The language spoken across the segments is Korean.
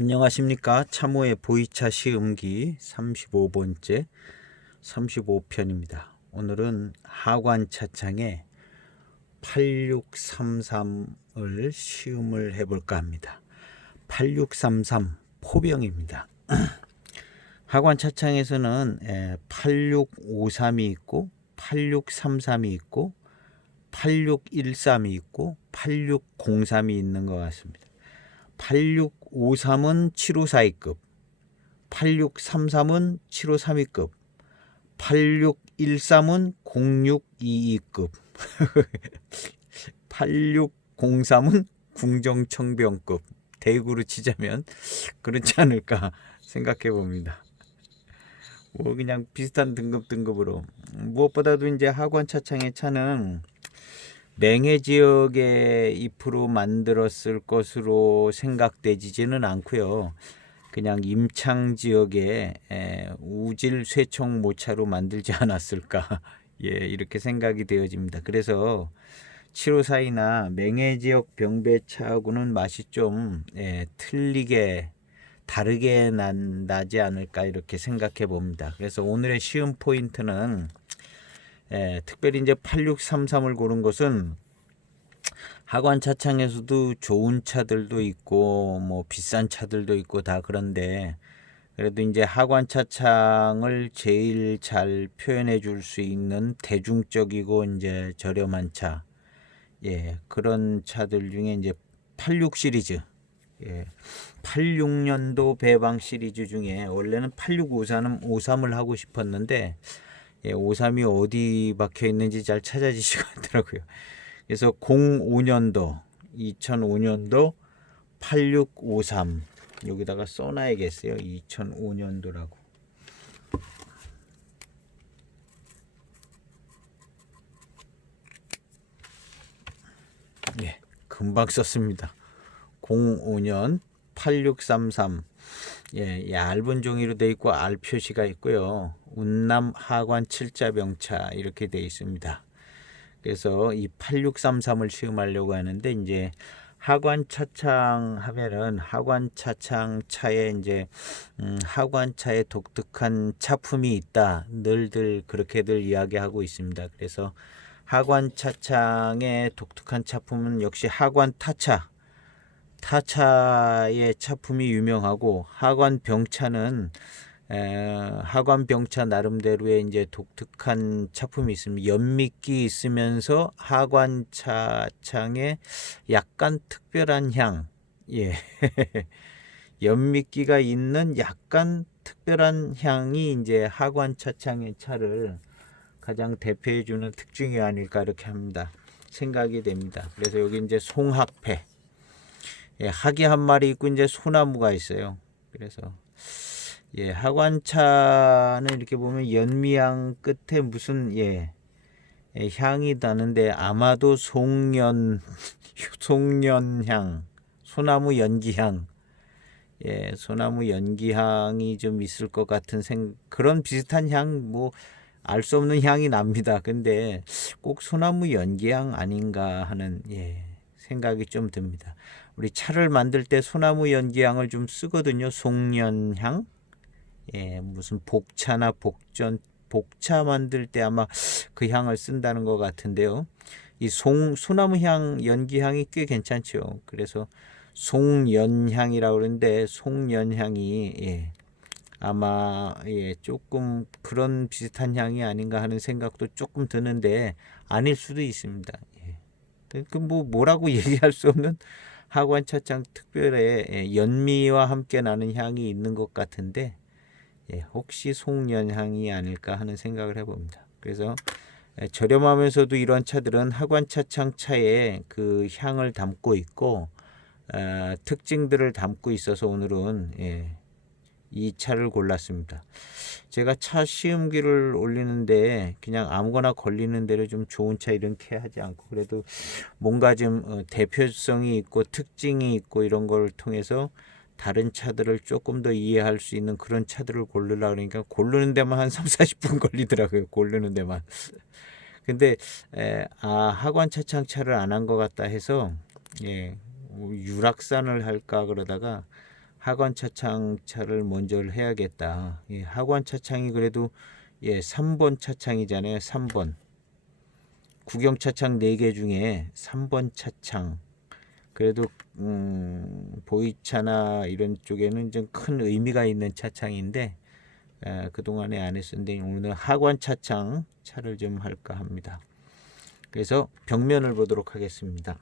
안녕하십니까. 참호의 보이차 시음기 35번째 35편입니다. 오늘은 하관차창에 8633을 시음을 해볼까 합니다. 8633 포병입니다. 하관차창에서는 8653이 있고 8633이 있고 8613이 있고 8603이 있는 것 같습니다. 8653은 7542급, 8633은 7532급, 8613은 0622급, 8603은 궁정청병급. 대구로 치자면 그렇지 않을까 생각해 봅니다. 뭐 그냥 비슷한 등급으로. 무엇보다도 이제 하관차창의 차는 맹해 지역에 잎으로 만들었을 것으로 생각되지는 않고요. 그냥 임창 지역에 우질 쇠총 모차로 만들지 않았을까 이렇게 생각이 되어집니다. 그래서 7542나 맹해 지역 병배차하고는 맛이 좀 틀리게 다르게 나지 않을까 이렇게 생각해 봅니다. 그래서 오늘의 시음 포인트는 특별히 이제 8633을 고른 것은 하관차창에서도 좋은 차들도 있고 뭐 비싼 차들도 있고 다 그런데 그래도 이제 하관차창을 제일 잘 표현해 줄 수 있는 대중적이고 이제 저렴한 차, 그런 차들 중에 이제 86 시리즈, 86년도 배방 시리즈 중에 원래는 8653을 하고 싶었는데 53이 어디 박혀 있는지 잘 찾아지지가 않더라고요. 그래서 05년도, 2005년도 8653 여기다가 써놔야겠어요. 2005년도라고. 금방 썼습니다. 05년 8633 얇은 종이로 되어 있고 알 표시가 있고요. 운남 하관 7자병차 이렇게 되어 있습니다. 그래서 이 8633을 시음하려고 하는데 이제 하관차창 하면은 하관차창 차에 이제 하관차에 독특한 차품이 있다. 늘들 그렇게들 이야기하고 있습니다. 그래서 하관차창의 독특한 차품은 역시 타차의 차품이 유명하고 하관병차는 하관병차 나름대로의 이제 독특한 차품이 있습니다. 연미끼 있으면서 하관차창에 약간 특별한 향, 연미끼가 있는 약간 특별한 향이 이제 하관차창의 차를 가장 대표해주는 특징이 아닐까 이렇게 합니다. 생각이 됩니다. 그래서 여기 이제 송학패, 학이 한 마리 있고 이제 소나무가 있어요. 그래서 하관차는 이렇게 보면 연미향 끝에 무슨 향이 나는데 아마도 송년향, 소나무 연기향, 소나무 연기향이 좀 있을 것 같은 그런 비슷한 향, 뭐 알 수 없는 향이 납니다. 근데 꼭 소나무 연기향 아닌가 하는 생각이 좀 듭니다. 우리 차를 만들 때 소나무 연기향을 좀 쓰거든요. 송년향. 무슨 복차나 복차 만들 때 아마 그 향을 쓴다는 것 같은데요. 이 소나무 향, 연기향이 꽤 괜찮죠. 그래서 송연향이라고 그러는데 송연향이 아마 조금 그런 비슷한 향이 아닌가 하는 생각도 조금 드는데 아닐 수도 있습니다. 그 뭐라고 얘기할 수 없는 하관차창 특별의 연미와 함께 나는 향이 있는 것 같은데 혹시 송연향이 아닐까 하는 생각을 해봅니다. 그래서 저렴하면서도 이런 차들은 하관차창 차에 그 향을 담고 있고 특징들을 담고 있어서 오늘은 이 차를 골랐습니다. 제가 차 시음기를 올리는데 그냥 아무거나 걸리는 대로 좀 좋은 차 이렇게 하지 않고 그래도 뭔가 좀 대표성이 있고 특징이 있고 이런 걸 통해서 다른 차들을 조금 더 이해할 수 있는 그런 차들을 고르려고 그러니까 고르는 데만 한 3, 40분 걸리더라고요. 고르는 데만. 근데 하관차창 차를 안 한 것 같다 해서 유락산을 할까 그러다가 하관 차창 차를 먼저 해야겠다. 예, 하관 차창이 그래도 3번 차창이잖아요. 3번. 구경 차창 4개 중에 3번 차창. 그래도 보이차나 이런 쪽에는 좀 큰 의미가 있는 차창인데 그동안에 안 했었는데 오늘 하관 차창 차를 좀 할까 합니다. 그래서 벽면을 보도록 하겠습니다.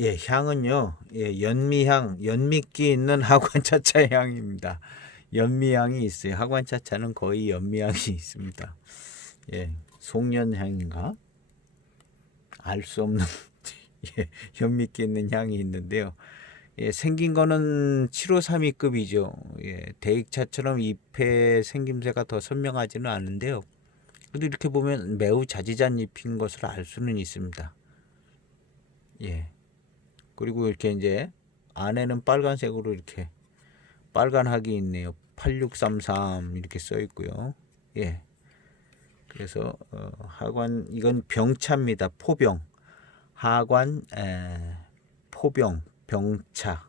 예, 향은요, 연미향, 연미기 있는 하관차차 향입니다. 연미향이 있어요. 하관차차는 거의 연미향이 있습니다. 예, 송년향인가? 알 수 없는 연미기 있는 향이 있는데요. 생긴 거는 7532급이죠. 대익차처럼 잎의 생김새가 더 선명하지는 않은데요. 그래도 이렇게 보면 매우 자지잔 잎인 것을 알 수는 있습니다. 그리고 이렇게 이제 안에는 빨간색으로 이렇게 빨간 학이 있네요. 8633 이렇게 써 있고요. 그래서 하관 이건 병차입니다. 포병. 하관 포병 병차.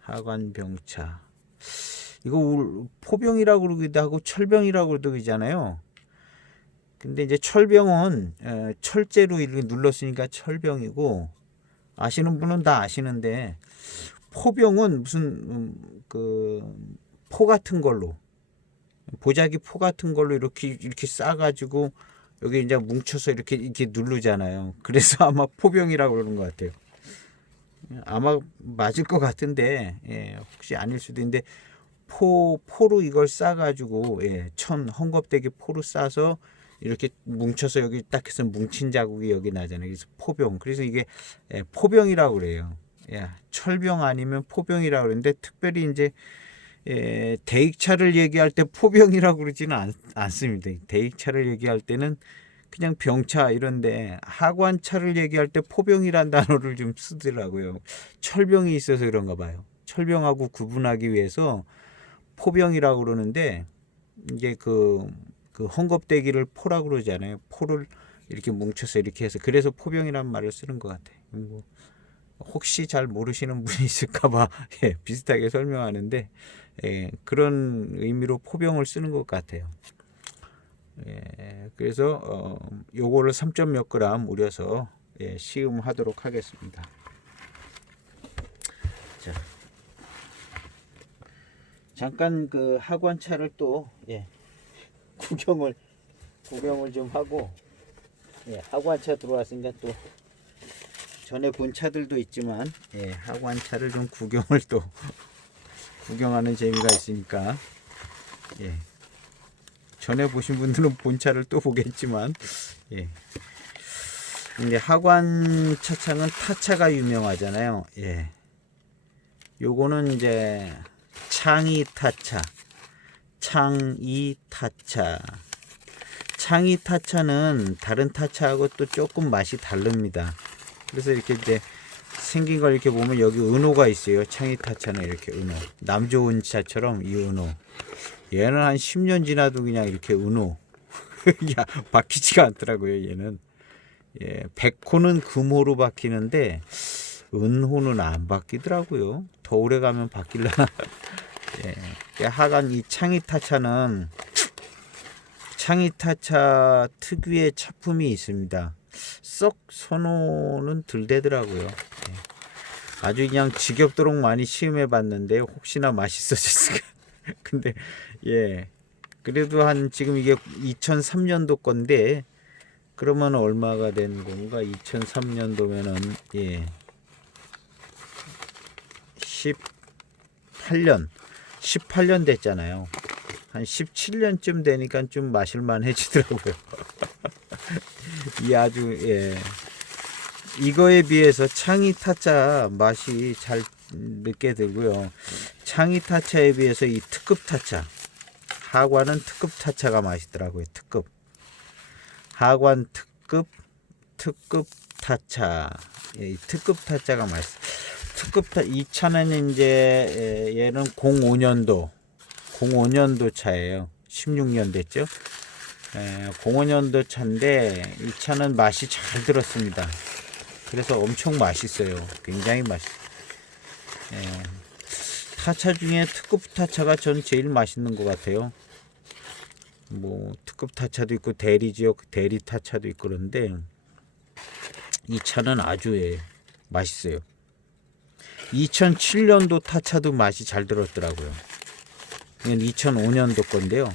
하관 병차. 이거 포병이라고 그러기도 하고 철병이라고 그러잖아요. 근데 이제 철병은 철제로 이렇게 눌렀으니까 철병이고, 아시는 분은 다 아시는데 포병은 무슨 포 같은 걸로, 보자기 포 같은 걸로 이렇게 싸가지고 여기 이제 뭉쳐서 이렇게 누르잖아요. 그래서 아마 포병이라고 그러는 것 같아요. 아마 맞을 것 같은데 혹시 아닐 수도 있는데 포로 이걸 싸가지고 헝겊대기 포로 싸서 이렇게 뭉쳐서 여기 딱 해서 뭉친 자국이 여기 나잖아요. 그래서 포병. 그래서 이게 포병이라고 그래요. 철병 아니면 포병이라고 그러는데 특별히 이제 대익차를 얘기할 때 포병이라고 그러지는 않습니다. 대익차를 얘기할 때는 그냥 병차 이런데 하관차를 얘기할 때 포병이란 단어를 좀 쓰더라고요. 철병이 있어서 그런가 봐요. 철병하고 구분하기 위해서 포병이라고 그러는데 이게 그 헝겊대기를 포라고 그러잖아요. 포를 이렇게 뭉쳐서 이렇게 해서 그래서 포병이란 말을 쓰는 것 같아요. 뭐 혹시 잘 모르시는 분이 있을까봐 비슷하게 설명하는데 그런 의미로 포병을 쓰는 것 같아요. 그래서 요거를 3점 몇 그램 우려서 시음하도록 하겠습니다. 자, 잠깐 그 하관차를 또 구경을 좀 하고 하관차 들어왔으니까 또 전에 본 차들도 있지만 하관차를 좀 구경을 또 구경하는 재미가 있으니까 전에 보신 분들은 본 차를 또 보겠지만 근데 하관 차창은 타차가 유명하잖아요. 요거는 이제 창이 타차. 창이 타차. 창이 타차는 다른 타차하고 또 조금 맛이 다릅니다. 그래서 이렇게 이제 생긴 걸 이렇게 보면 여기 은호가 있어요. 창이 타차는 이렇게 은호. 남 좋은 차처럼 이 은호. 얘는 한 10년 지나도 그냥 이렇게 은호. 바뀌지가 않더라고요. 얘는. 백호는 금호로 바뀌는데 은호는 안 바뀌더라고요. 더 오래 가면 바뀔라나. 하간 이 창이타차는 창이타차 특유의 차품이 있습니다. 썩 선호는 덜 되더라고요. 아주 그냥 지겹도록 많이 시음해 봤는데 혹시나 맛있어졌을까. 근데 그래도 한 지금 이게 2003년도 건데 그러면 얼마가 된 건가? 2003년도면은 18년 됐잖아요. 한 17년쯤 되니까 좀 마실만 해지더라고요. 이 아주 이거에 비해서 창이타차 맛이 잘 늦게 들고요. 창이타차에 비해서 이 특급 타차, 하관은 특급 타차가 맛있더라고요. 특급 하관 특급 타차. 이 특급 타차가 맛있어. 이 차는 이제 얘는 05년도 차예요. 16년 됐죠. 05년도 차인데 이 차는 맛이 잘 들었습니다. 그래서 엄청 맛있어요. 굉장히 맛있어요. 타차 중에 특급 타차가 전 제일 맛있는 것 같아요. 뭐 특급 타차도 있고 대리 지역 대리 타차도 있고 그런데 이 차는 아주 맛있어요. 2007년도 타차도 맛이 잘 들었더라고요. 이건 2005년도 건데요.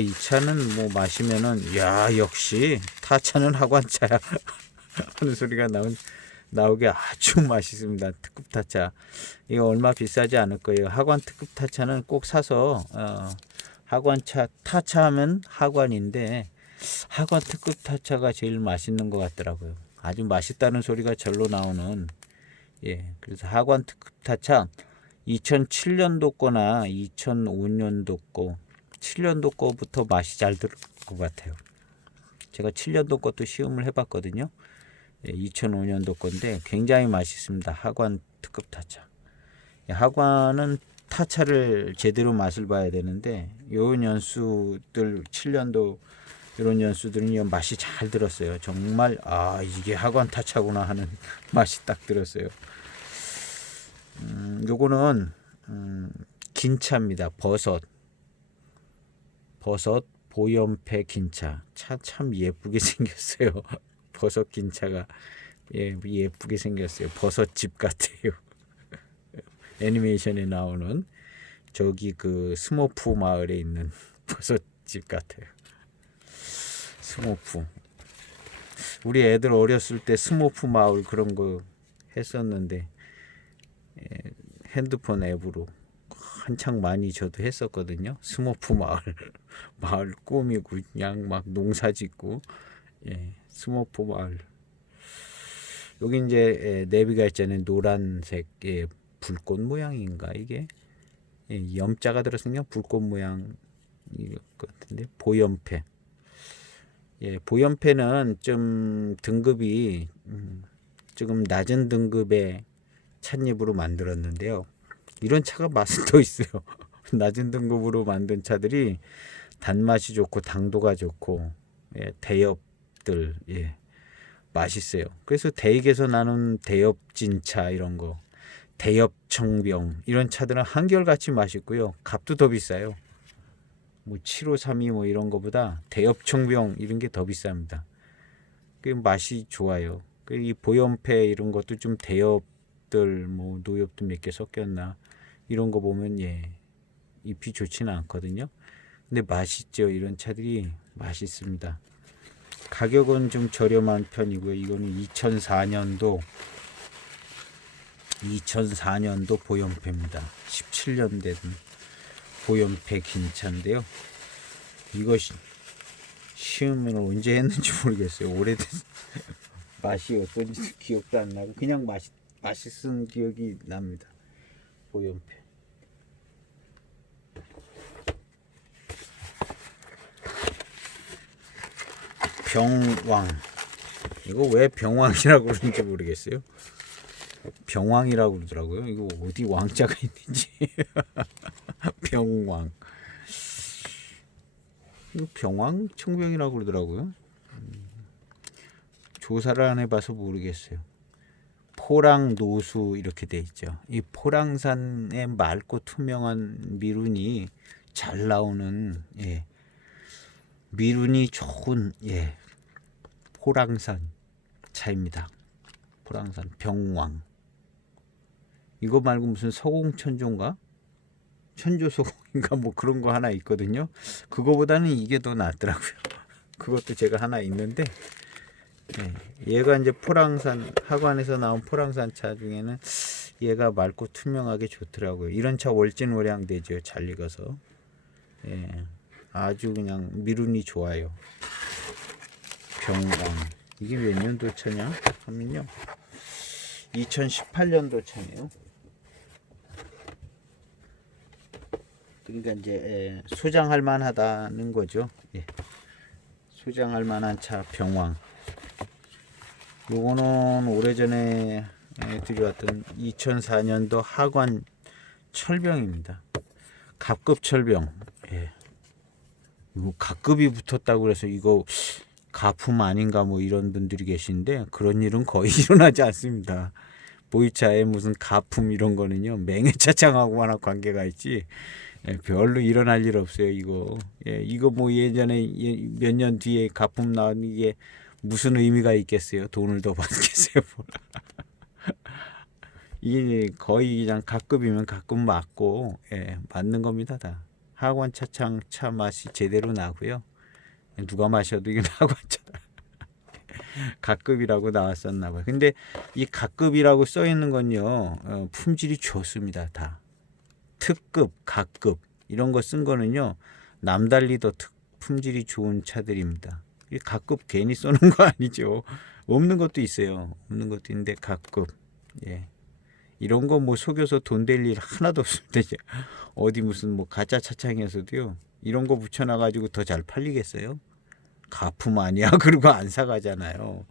이 차는 뭐 마시면은 야 역시 타차는 하관차야 하는 소리가 나오게 아주 맛있습니다. 특급 타차 이거 얼마 비싸지 않을 거예요. 하관 특급 타차는 꼭 사서 하관차 타차하면 하관인데 하관 특급 타차가 제일 맛있는 것 같더라고요. 아주 맛있다는 소리가 절로 나오는 그래서 하관 특급 타차 2007년도 거나 2005년도 거 7년도 거부터 맛이 잘 들 것 같아요. 제가 7년도 것도 시음을 해봤거든요. 2005년도 건데 굉장히 맛있습니다. 하관 특급 타차. 하관은 타차를 제대로 맛을 봐야 되는데 요 연수들 7년도 이런 연수들은 맛이 잘 들었어요. 정말 이게 하관 타차구나 하는 맛이 딱 들었어요. 요거는 긴 차입니다. 버섯 보연패 긴차. 차 참 예쁘게 생겼어요. 버섯 긴차가 예쁘게 생겼어요. 버섯집 같아요. 애니메이션에 나오는 저기 그 스모프 마을에 있는 버섯집 같아요. 스모프. 우리 애들 어렸을 때 스모프 마을 그런 거 했었는데 핸드폰 앱으로 한창 많이 저도 했었거든요. 스모프 마을 꾸미고 그냥 막 농사 짓고 스모프 마을. 여기 이제 내비가 있잖아요. 노란색 불꽃 모양인가 이게 염자가 들었으니까 불꽃 모양 같은데 보연패. 보연패는 좀 등급이 조금 낮은 등급의 찻잎으로 만들었는데요. 이런 차가 맛은 더 있어요. 낮은 등급으로 만든 차들이 단맛이 좋고 당도가 좋고 대엽들 맛있어요. 그래서 대익에서 나는 대엽진차 이런 거 대엽청병 이런 차들은 한결같이 맛있고요. 값도 더 비싸요. 뭐 7532 뭐 이런 거보다 대엽청병 이런 게 더 비쌉니다. 그 맛이 좋아요. 이 보연패 이런 것도 좀 대엽들 뭐 노엽도 몇 개 섞였나 이런 거 보면 잎이 좋지는 않거든요. 근데 맛있죠. 이런 차들이 맛있습니다. 가격은 좀 저렴한 편이고요. 이거는 2004년도 보연패입니다. 17년 된 보연패 긴 차인데요. 이것이 시음을 언제 했는지 모르겠어요. 오래된 맛이 어떤지 기억도 안 나고 그냥 맛있은 기억이 납니다. 보연패. 병왕. 이거 왜 병왕이라고 그러는지 모르겠어요. 병왕이라고 그러더라고요. 이거 어디 왕자가 있는지. 병왕. 이거 병왕 청병이라고 그러더라고요. 조사를 안 해봐서 모르겠어요. 포랑 노수 이렇게 돼 있죠. 이 포랑산의 맑고 투명한 미룬이 잘 나오는 미룬이 좋은 포랑산 차입니다. 포랑산 병왕. 이거 말고 무슨 서공천조인가? 천조소공인가 뭐 그런 거 하나 있거든요. 그거보다는 이게 더 낫더라고요. 그것도 제가 하나 있는데 얘가 이제 포랑산 하관에서 나온 포랑산 차 중에는 얘가 맑고 투명하게 좋더라고요. 이런 차 월진월양 되죠. 잘 익어서 아주 그냥 미룬이 좋아요. 병왕. 이게 몇 년도 차냐 하면요 2018년도 차네요. 그러니까 이제 소장할 만하다는 거죠. 소장할 만한 차 병왕. 요거는 오래전에 드려왔던 2004년도 하관 철병입니다. 갑급 철병. 예. 이거 갑급이 붙었다고 그래서 이거 가품 아닌가 뭐 이런 분들이 계신데 그런 일은 거의 일어나지 않습니다. 보이차에 무슨 가품 이런 거는요 맹해차창하고만 관계가 있지 별로 일어날 일 없어요. 이거 이거 뭐 예전에 몇 년 뒤에 가품 나온 이게 무슨 의미가 있겠어요? 돈을 더 받겠어요? 이게 거의 그냥 갑급이면 갑급 맞고 맞는 겁니다. 다 하관 차창 차 맛이 제대로 나고요. 누가 마셔도 이게 하관차다. 갑급이라고 나왔었나 봐요. 근데 이 갑급이라고 써 있는 건요 품질이 좋습니다. 다 특급, 갑급 이런 거 쓴 거는요 남달리 더 품질이 좋은 차들입니다. 이 갑급 괜히 쏘는 거 아니죠. 없는 것도 있어요. 없는 것도 있는데 갑급. 이런 거 뭐 속여서 돈 될 일 하나도 없습니다. 어디 무슨 뭐 가짜 차창에서도요 이런 거 붙여놔 가지고 더 잘 팔리겠어요? 가품 아니야 그러고 안 사가잖아요.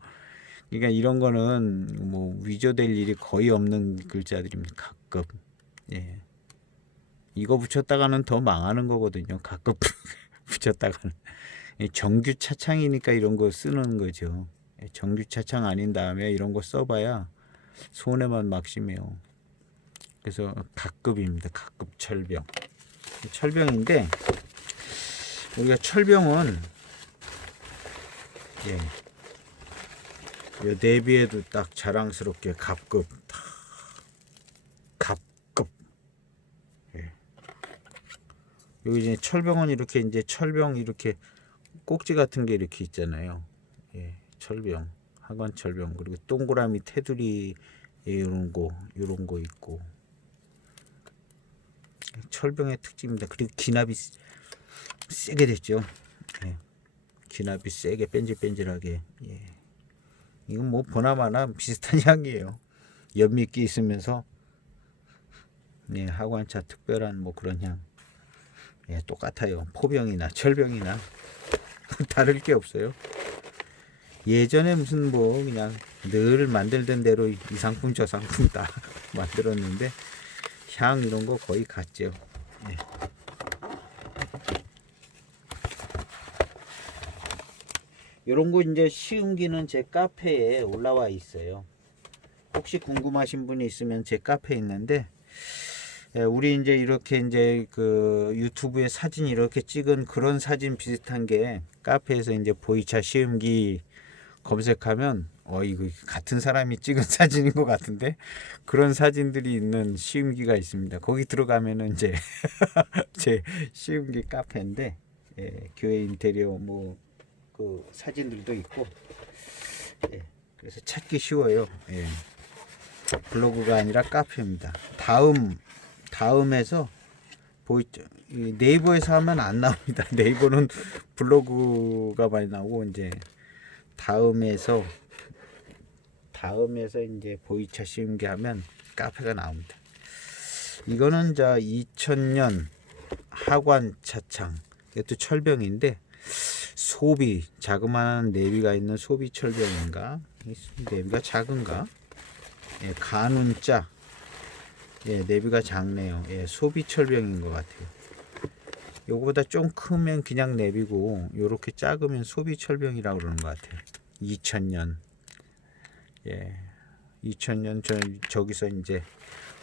그러니까 이런 거는 뭐 위조될 일이 거의 없는 글자들입니다. 갑급. 이거 붙였다가는 더 망하는 거거든요. 갑급 붙였다가는 정규 차창이니까 이런 거 쓰는 거죠. 정규 차창 아닌 다음에 이런 거 써봐야 손해만 막심해요. 그래서 갑급입니다. 갑급 철병. 철병인데 우리가 철병은 요 내비에도 딱 자랑스럽게 갑급, 갑급. 여기 이제 철병은 이렇게 이제 철병 이렇게 꼭지 같은 게 이렇게 있잖아요. 철병, 하관 철병 그리고 동그라미 테두리 이런 거 있고. 철병의 특징입니다. 그리고 기납이 세게 됐죠. 기납이 세게 뺀질뺀질하게. 이건 뭐 보나마나 비슷한 향이에요. 연미기 있으면서 하관차 특별한 뭐 그런 향. 똑같아요. 포병이나 철병이나 다를 게 없어요. 예전에 무슨 뭐 그냥 늘 만들던 대로 이 상품 저 상품 다 만들었는데 향 이런 거 거의 같죠. 이런 거 이제 시음기는 제 카페에 올라와 있어요. 혹시 궁금하신 분이 있으면 제 카페에 있는데 우리 이제 이렇게 이제 그 유튜브에 사진 이렇게 찍은 그런 사진 비슷한 게 카페에서 이제 보이차 시음기 검색하면 이거 같은 사람이 찍은 사진인 것 같은데 그런 사진들이 있는 시음기가 있습니다. 거기 들어가면은 이제 제 시음기 카페인데 교회 인테리어 뭐 그 사진들도 있고 그래서 찾기 쉬워요. 블로그가 아니라 카페입니다. 다음에서 보이죠? 네이버에서 하면 안 나옵니다. 네이버는 블로그가 많이 나오고 이제 다음에서 이제 보이차 시음기 하면 카페가 나옵니다. 이거는 자 2000년 하관 차창 이것도 철병인데 소비 자그마한 내비가 있는 소비 철병인가 내비가 작은가 간운자 내비가 작네요. 소비 철병인 것 같아요. 요거보다 좀 크면 그냥 내비고 요렇게 작으면 소비 철병이라고 그러는 것 같아요. 2000년 2000년 저기서 이제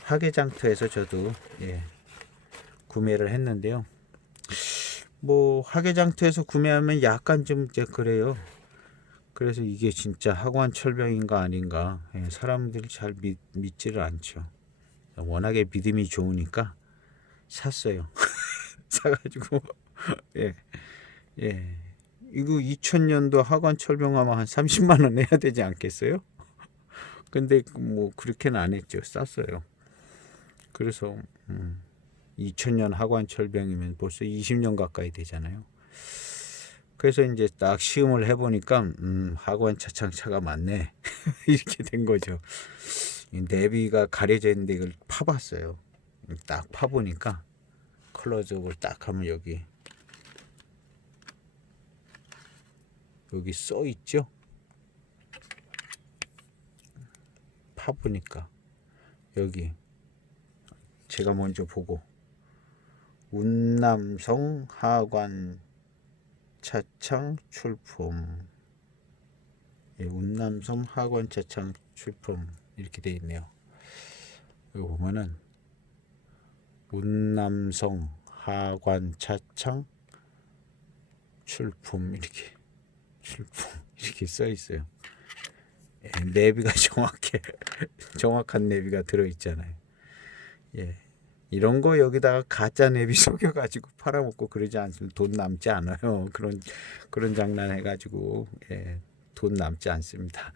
화개장터에서 저도 구매를 했는데요. 뭐 화개장터에서 구매하면 약간 좀 이제 그래요. 그래서 이게 진짜 하관 철병인가 아닌가 사람들이 잘 믿지를 않죠. 워낙에 믿음이 좋으니까 샀어요. 사가지고 이거 2000년도 하관 철병하면 한 30만 원 내야 되지 않겠어요? 근데 뭐 그렇게는 안 했죠. 쌌어요. 그래서 2000년 하관 철병이면 벌써 20년 가까이 되잖아요. 그래서 이제 딱 시음을 해보니까 하관 차창차가 맞네 이렇게 된 거죠. 내비가 가려져 있는데 이걸 파봤어요. 딱 파보니까 클로즈업을 딱 하면 여기 써 있죠. 파보니까 여기 제가 먼저 보고 운남성 하관 차창 출품, 예, 운남성 하관 차창 출품 이렇게 돼 있네요. 여기 보면은 운남성 하관 차창 출품 이렇게 써 있어요. 예, 내비가 정확한 내비가 들어 있잖아요. 예. 이런 거 여기다가 가짜 내비 속여가지고 팔아먹고 그러지 않습니다. 돈 남지 않아요. 그런 장난 해가지고, 예, 돈 남지 않습니다.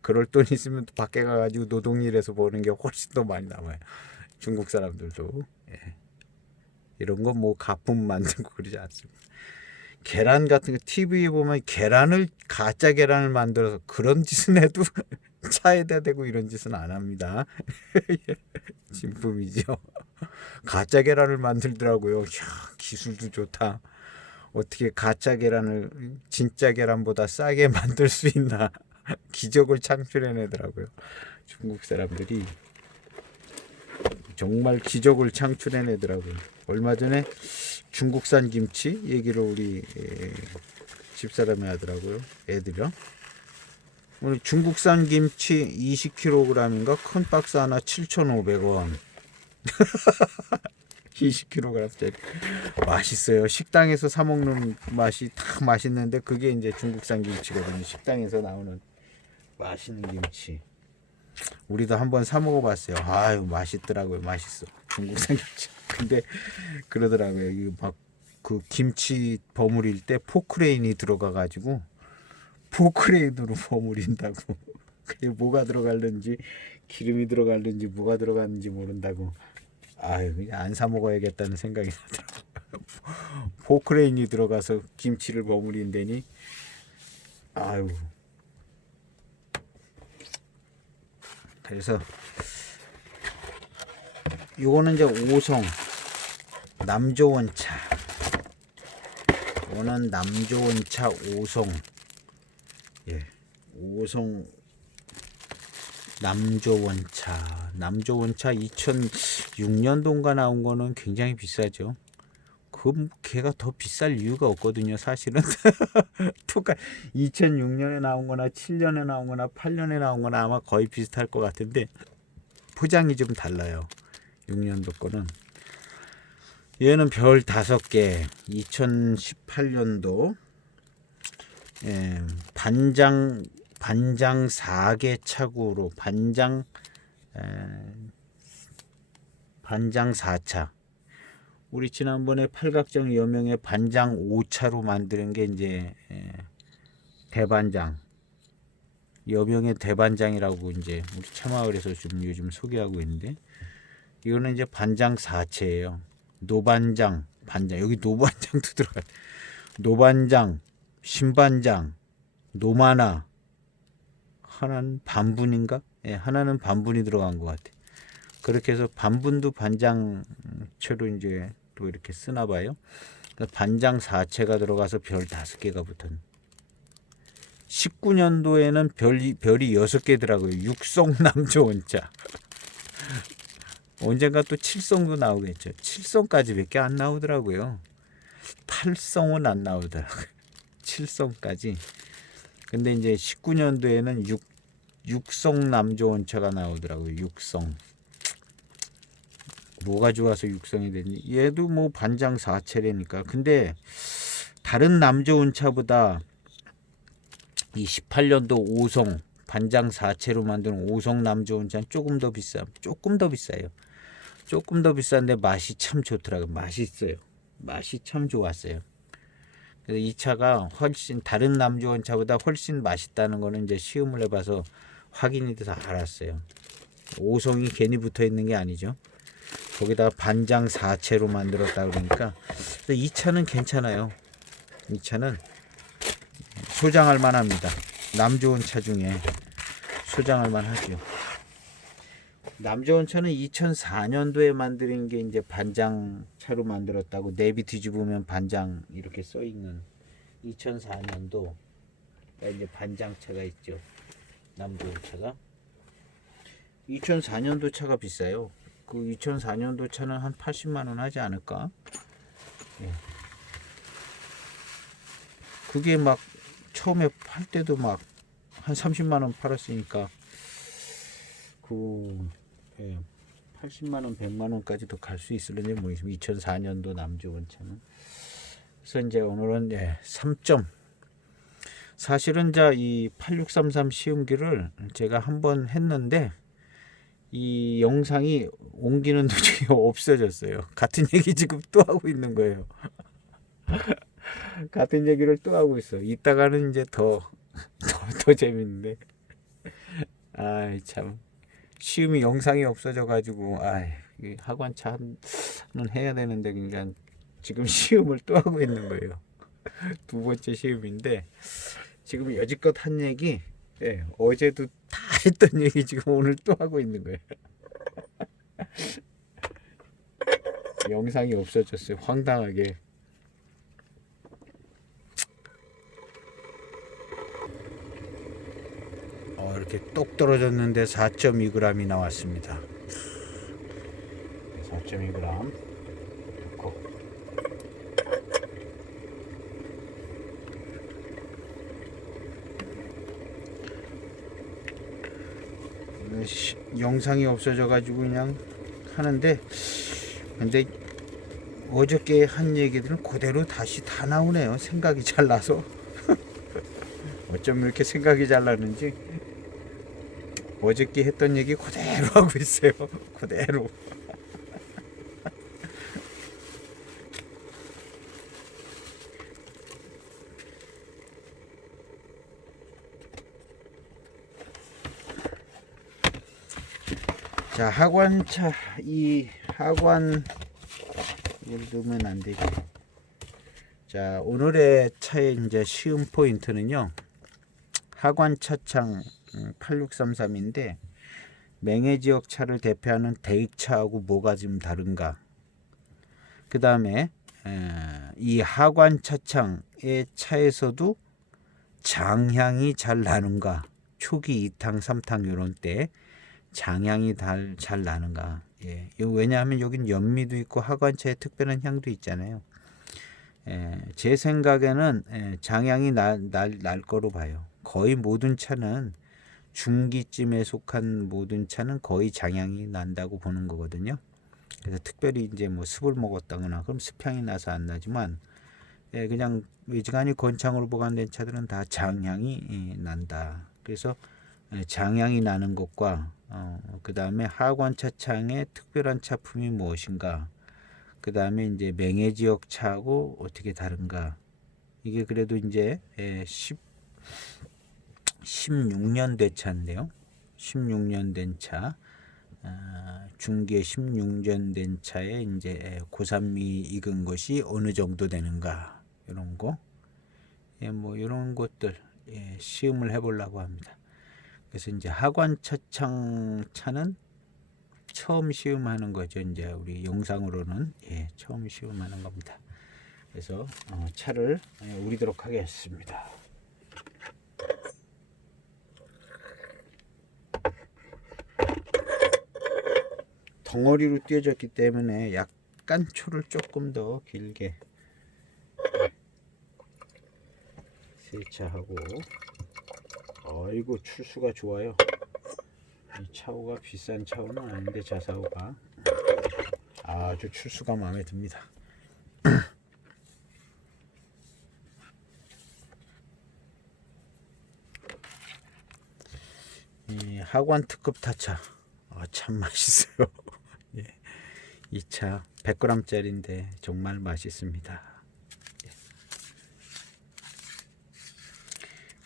그럴 돈 있으면 밖에 가가지고 노동일해서 버는 게 훨씬 더 많이 남아요. 중국 사람들도. 예. 이런 거 뭐 가품 만들고 그러지 않습니다. 계란 같은 거 TV에 보면 가짜 계란을 만들어서 그런 짓은 해도 차에다 대고 이런 짓은 안 합니다. 진품이죠. 가짜 계란을 만들더라고요. 이야, 기술도 좋다. 어떻게 가짜 계란을 진짜 계란보다 싸게 만들 수 있나. 기적을 창출해내더라고요. 중국 사람들이 정말 기적을 창출해내더라고요. 얼마 전에 중국산 김치 얘기를 우리 집사람이 하더라고요. 애들이요. 오늘 중국산 김치 20kg인가 큰 박스 하나 7,500원. 20kg짜리 맛있어요. 식당에서 사 먹는 맛이 다 맛있는데 그게 이제 중국산 김치거든요. 식당에서 나오는 맛있는 김치. 우리도 한번 사 먹어봤어요. 아유 맛있더라고요. 맛있어. 중국산 김치. 근데 그러더라고요. 이거 막 그 김치 버무릴 때 포크레인이 들어가가지고 포크레인으로 버무린다고. 그게 뭐가 들어갈는지 기름이 들어갈는지 뭐가 들어갔는지 모른다고. 아유 그냥 안 사 먹어야겠다는 생각이 나더라고요. 포크레인이 들어가서 김치를 버무린다니. 아유. 그래서 요거는 이제 오송 남조원차. 이거는 남조원차 오송. 예, 오송 남조원차 2006년도인가 나온 거는 굉장히 비싸죠. 그 걔가 더 비쌀 이유가 없거든요. 사실은 2006년에 나온 거나 7년에 나온 거나 8년에 나온 거나 아마 거의 비슷할 것 같은데 포장이 좀 달라요. 6년도 거는. 얘는 별 5개 2018년도 예, 반장 4개 차구로 반장 4차. 우리 지난번에 팔각정 여명의 반장 5차로 만드는 게 이제 대반장. 여명의 대반장이라고 이제 우리 차마을에서 좀 요즘 소개하고 있는데 이거는 이제 반장 4채예요. 노반장, 반장. 여기 노반장도 들어가요. 노반장, 신반장, 노마나. 하나는 반분인가? 예, 하나는 반분이 들어간 것 같아. 그렇게 해서 반분도 반장체로 이제 또 이렇게 쓰나 봐요. 반장 4채가 들어가서 별 5개가 붙은. 19년도에는 별이 6개더라고요. 육성 남조원차. 언젠가 또 7성도 나오겠죠. 7성까지 밖에 안 나오더라고요. 8성은 안 나오더라고요. 7성까지. 근데 이제 19년도에는 6성 남조원차가 나오더라고요. 6성. 뭐가 좋아서 6성이 됐니? 얘도 뭐 반장 4채래니까. 근데 다른 남조원차보다 이 18년도 5성 반장 4채로 만든 5성 남조원차는 조금 더 비싸요. 조금 더 비싼데 맛이 참 좋더라고요. 맛있어요. 맛이 참 좋았어요. 그래서 이 차가 훨씬 다른 남조원차보다 훨씬 맛있다는 거는 이제 시음을 해봐서 확인이 돼서 알았어요. 5성이 괜히 붙어 있는 게 아니죠. 거기다가 반장 4채로 만들었다 그러니까 이 차는 괜찮아요. 이 차는 소장할 만합니다. 남조원차 중에 소장할 만하죠. 남조원차는 2004년도에 만드는 게 이제 반장차로 만들었다고. 내비 뒤집으면 반장 이렇게 써 있는 2004년도 이제 반장차가 있죠. 남조원차가. 2004년도 차가 비싸요. 그 2004년도 차는 한 80만 원 하지 않을까? 예. 그게 막 처음에 팔 때도 막 한 30만 원 팔았으니까 그 예, 80만 원, 100만 원까지도 갈 수 있을런지 모르겠습니다. 2004년도 남주원 차는. 그래서 이제 오늘은 3점. 사실은 이 8633 시음기를 제가 한번 했는데 이 영상이 옮기는 도중에 없어졌어요. 같은 얘기 지금 또 하고 있는 거예요. 같은 얘기를 또 하고 있어. 이따가는 이제 더 재밌는데. 아이 참. 시음이 영상이 없어져가지고 학원차는 해야 되는데 그러니까 지금 시음을 또 하고 있는 거예요. 두 번째 시음인데 지금 여지껏 한 얘기 어제도 다 했던 얘기 지금 오늘 또 하고 있는 거예요. 영상이 없어졌어요. 황당하게. 이렇게 똑 떨어졌는데 4.2g이 나왔습니다. 4.2g 넣고 영상이 없어져 가지고 그냥 하는데 근데 어저께 한 얘기들은 그대로 다시 다 나오네요. 생각이 잘 나서 어쩜 이렇게 생각이 잘 나는지 어저께 했던 얘기 그대로 하고 있어요. 그대로. 자, 하관차 이 하관 이걸 넣으면 안 되죠. 자, 오늘의 차의 이제 시음 포인트는요. 하관 차창 8633인데 맹해 지역 차를 대표하는 대익차하고 뭐가 좀 다른가? 그 다음에 이 하관 차창의 차에서도 장향이 잘 나는가? 초기 2탕, 3탕 이런 때 장향이 잘 나는가? 예, 왜냐하면 여긴 연미도 있고 하관차에 특별한 향도 있잖아요. 제 생각에는 장향이 날 거로 봐요. 거의 모든 차는 중기쯤에 속한 모든 차는 거의 장향이 난다고 보는 거거든요. 그래서 특별히 이제 뭐 습을 먹었다거나 그럼 습향이 나서 안 나지만 그냥 외지간히 건창으로 보관된 차들은 다 장향이 난다. 그래서 장향이 나는 것과 그 다음에 하관 차창의 특별한 차품이 무엇인가? 그 다음에 이제 맹해 지역 차하고 어떻게 다른가? 이게 그래도 이제 16년 된 차인데요. 16년 된 차, 중기에 16년 된 차에 이제 고산미 익은 것이 어느 정도 되는가? 이런 거, 뭐 이런 것들 시음을 해보려고 합니다. 그래서 이제 하관 차창 차는 처음 시음하는 거죠. 이제 우리 영상으로는 처음 시음하는 겁니다. 그래서 차를 우리도록 하겠습니다. 덩어리로 띄어졌기 때문에 약간 초를 조금 더 길게 세차하고 아이고 출수가 좋아요. 이 차오가 비싼 차오는 아닌데 자사오가 아주 출수가 마음에 듭니다. 이 하관 특급 타차 참 맛있어요. 이 차 100g짜리인데 정말 맛있습니다.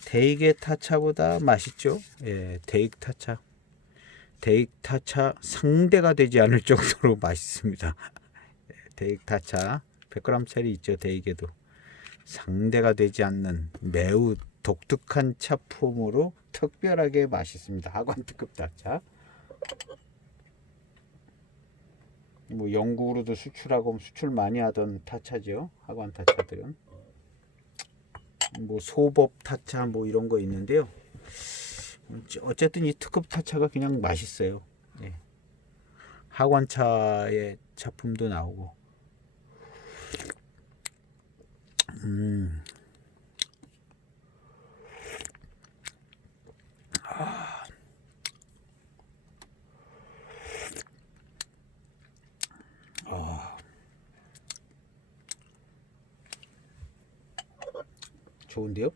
데익의 타차보다 맛있죠. 데익 타차 상대가 되지 않을 정도로 맛있습니다. 데익 타차 100g짜리 있죠. 데익에도 상대가 되지 않는 매우 독특한 차품으로 특별하게 맛있습니다. 하관 특급 타차. 뭐 영국으로도 수출하고 수출 많이 하던 타차죠. 하관 타차들은 뭐 소법 타차 뭐 이런 거 있는데요. 어쨌든 이 특급 타차가 그냥 맛있어요. 예. 하관차의 작품도 나오고. 좋은데요?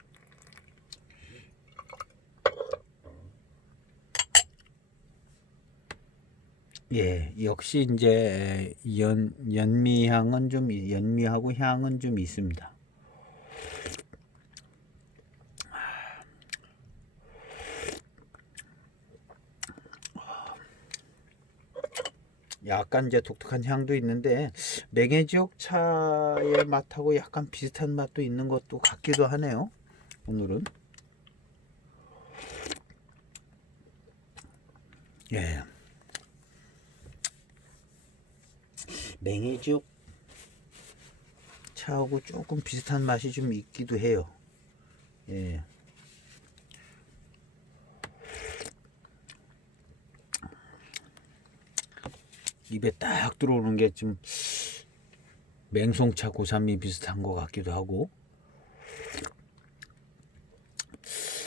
예, 역시 이제 연미향은 좀 연미하고 향은 좀 있습니다. 약간 이제 독특한 향도 있는데 맹해지역 차의 맛하고 약간 비슷한 맛도 있는 것도 같기도 하네요. 오늘은 예, 맹해지역 차하고 조금 비슷한 맛이 좀 있기도 해요. 예. 입에 딱 들어오는 게 좀 맹송차 고산미 비슷한 것 같기도 하고,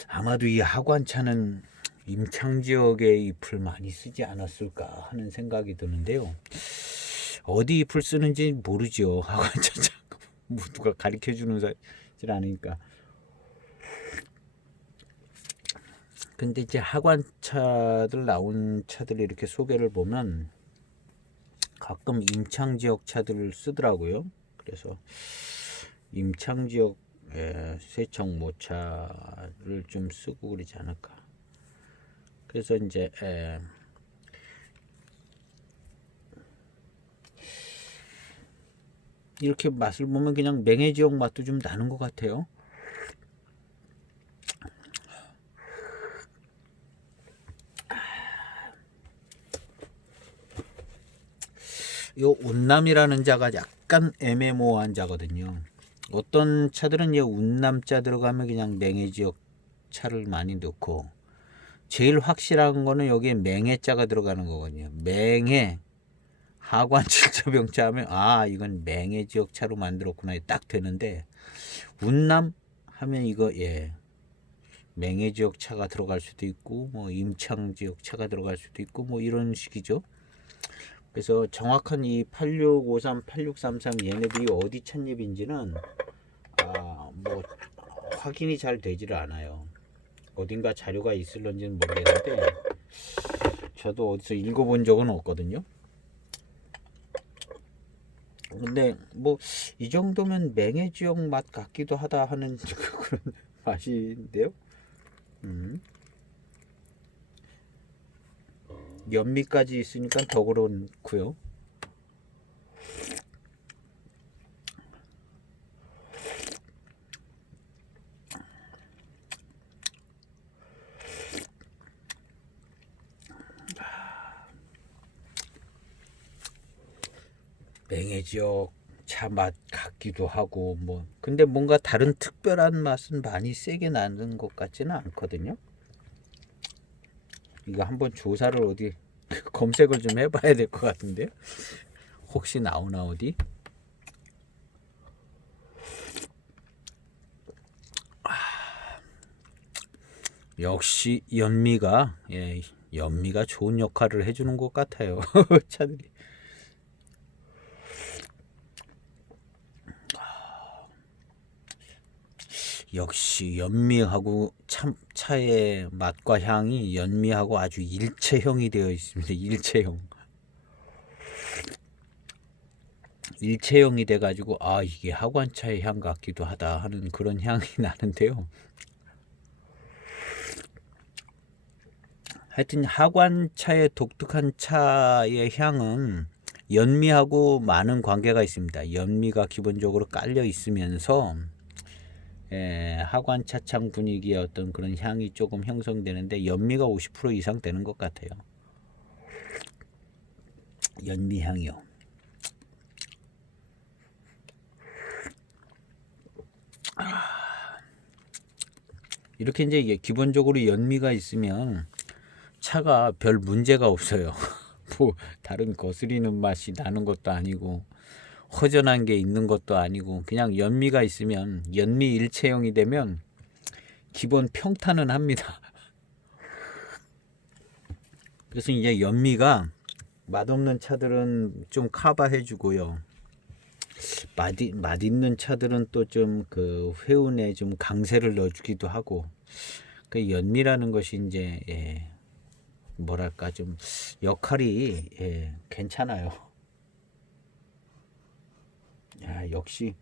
아마도 이 하관차는 임창 지역의 잎을 많이 쓰지 않았을까 하는 생각이 드는데요. 어디 잎을 쓰는지 모르죠. 하관차 뭐 누가 가르쳐 주는 사실 아니니까. 근데 이제 하관차들 나온 차들 이렇게 소개를 보면 가끔 임창 지역 차들을 쓰더라고요. 그래서 임창 지역 세청 모차를 좀 쓰고 그러지 않을까. 그래서 이제 이렇게 맛을 보면 그냥 맹해 지역 맛도 좀 나는 것 같아요. 요 운남이라는 자가 약간 애매모호한 자거든요. 어떤 차들은 이 운남자 들어가면 그냥 맹해 지역 차를 많이 넣고, 제일 확실한 거는 여기에 맹해자가 들어가는 거거든요. 맹해 하관 칠저병차 하면 이건 맹해 지역 차로 만들었구나 딱 되는데, 운남 하면 이거 맹해 지역 차가 들어갈 수도 있고 뭐 임창 지역 차가 들어갈 수도 있고 뭐 이런 식이죠. 그래서 정확한 이 8653, 8633 얘네들이 어디 찻잎인지는 뭐 확인이 잘 되지를 않아요. 어딘가 자료가 있을런지는 모르겠는데 저도 어디서 읽어본 적은 없거든요. 근데 뭐 이 정도면 맹해 지역 맛 같기도 하다 하는 그런 맛인데요. 연미까지 있으니까 더 그렇고요. 맹해 지역 차 맛 같기도 하고 뭐 근데 뭔가 다른 특별한 맛은 많이 세게 나는 것 같지는 않거든요. 이거 한번 조사를 어디 검색을 좀 해봐야 될 것 같은데 혹시 나오나 어디? 역시 연미가 좋은 역할을 해주는 것 같아요. 차들이. 역시 연미하고 차의 맛과 향이 연미하고 아주 일체형이 되어 있습니다. 일체형이 돼가지고 이게 하관차의 향 같기도 하다 하는 그런 향이 나는데요. 하여튼 하관차의 독특한 차의 향은 연미하고 많은 관계가 있습니다. 연미가 기본적으로 깔려 있으면서 하관차창 분위기의 어떤 그런 향이 조금 형성되는데 연미가 50% 이상 되는 것 같아요. 연미향이요. 이렇게 이제 기본적으로 연미가 있으면 차가 별 문제가 없어요. 뭐 다른 거스리는 맛이 나는 것도 아니고 허전한 게 있는 것도 아니고 그냥 연미가 있으면 연미 일체형이 되면 기본 평탄은 합니다. 그래서 이제 연미가 맛없는 차들은 좀 커버해 주고요. 맛있는 차들은 또 좀 그 회운에 좀 강세를 넣어주기도 하고 그 연미라는 것이 이제 뭐랄까 좀 역할이 괜찮아요. 야, 역시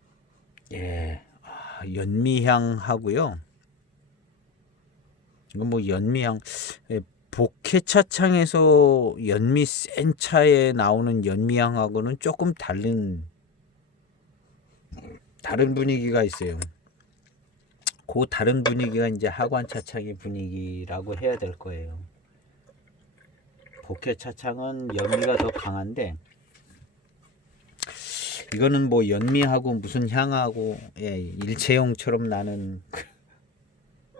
연미향 하고요. 이건 뭐 연미향 복회차 창에서 연미 센 차에 나오는 연미향하고는 조금 다른 분위기가 있어요. 그 다른 분위기가 이제 하관 차창의 분위기라고 해야 될 거예요. 복회 차창은 연미가 더 강한데 이거는 뭐 연미하고 무슨 향하고 일체형처럼 나는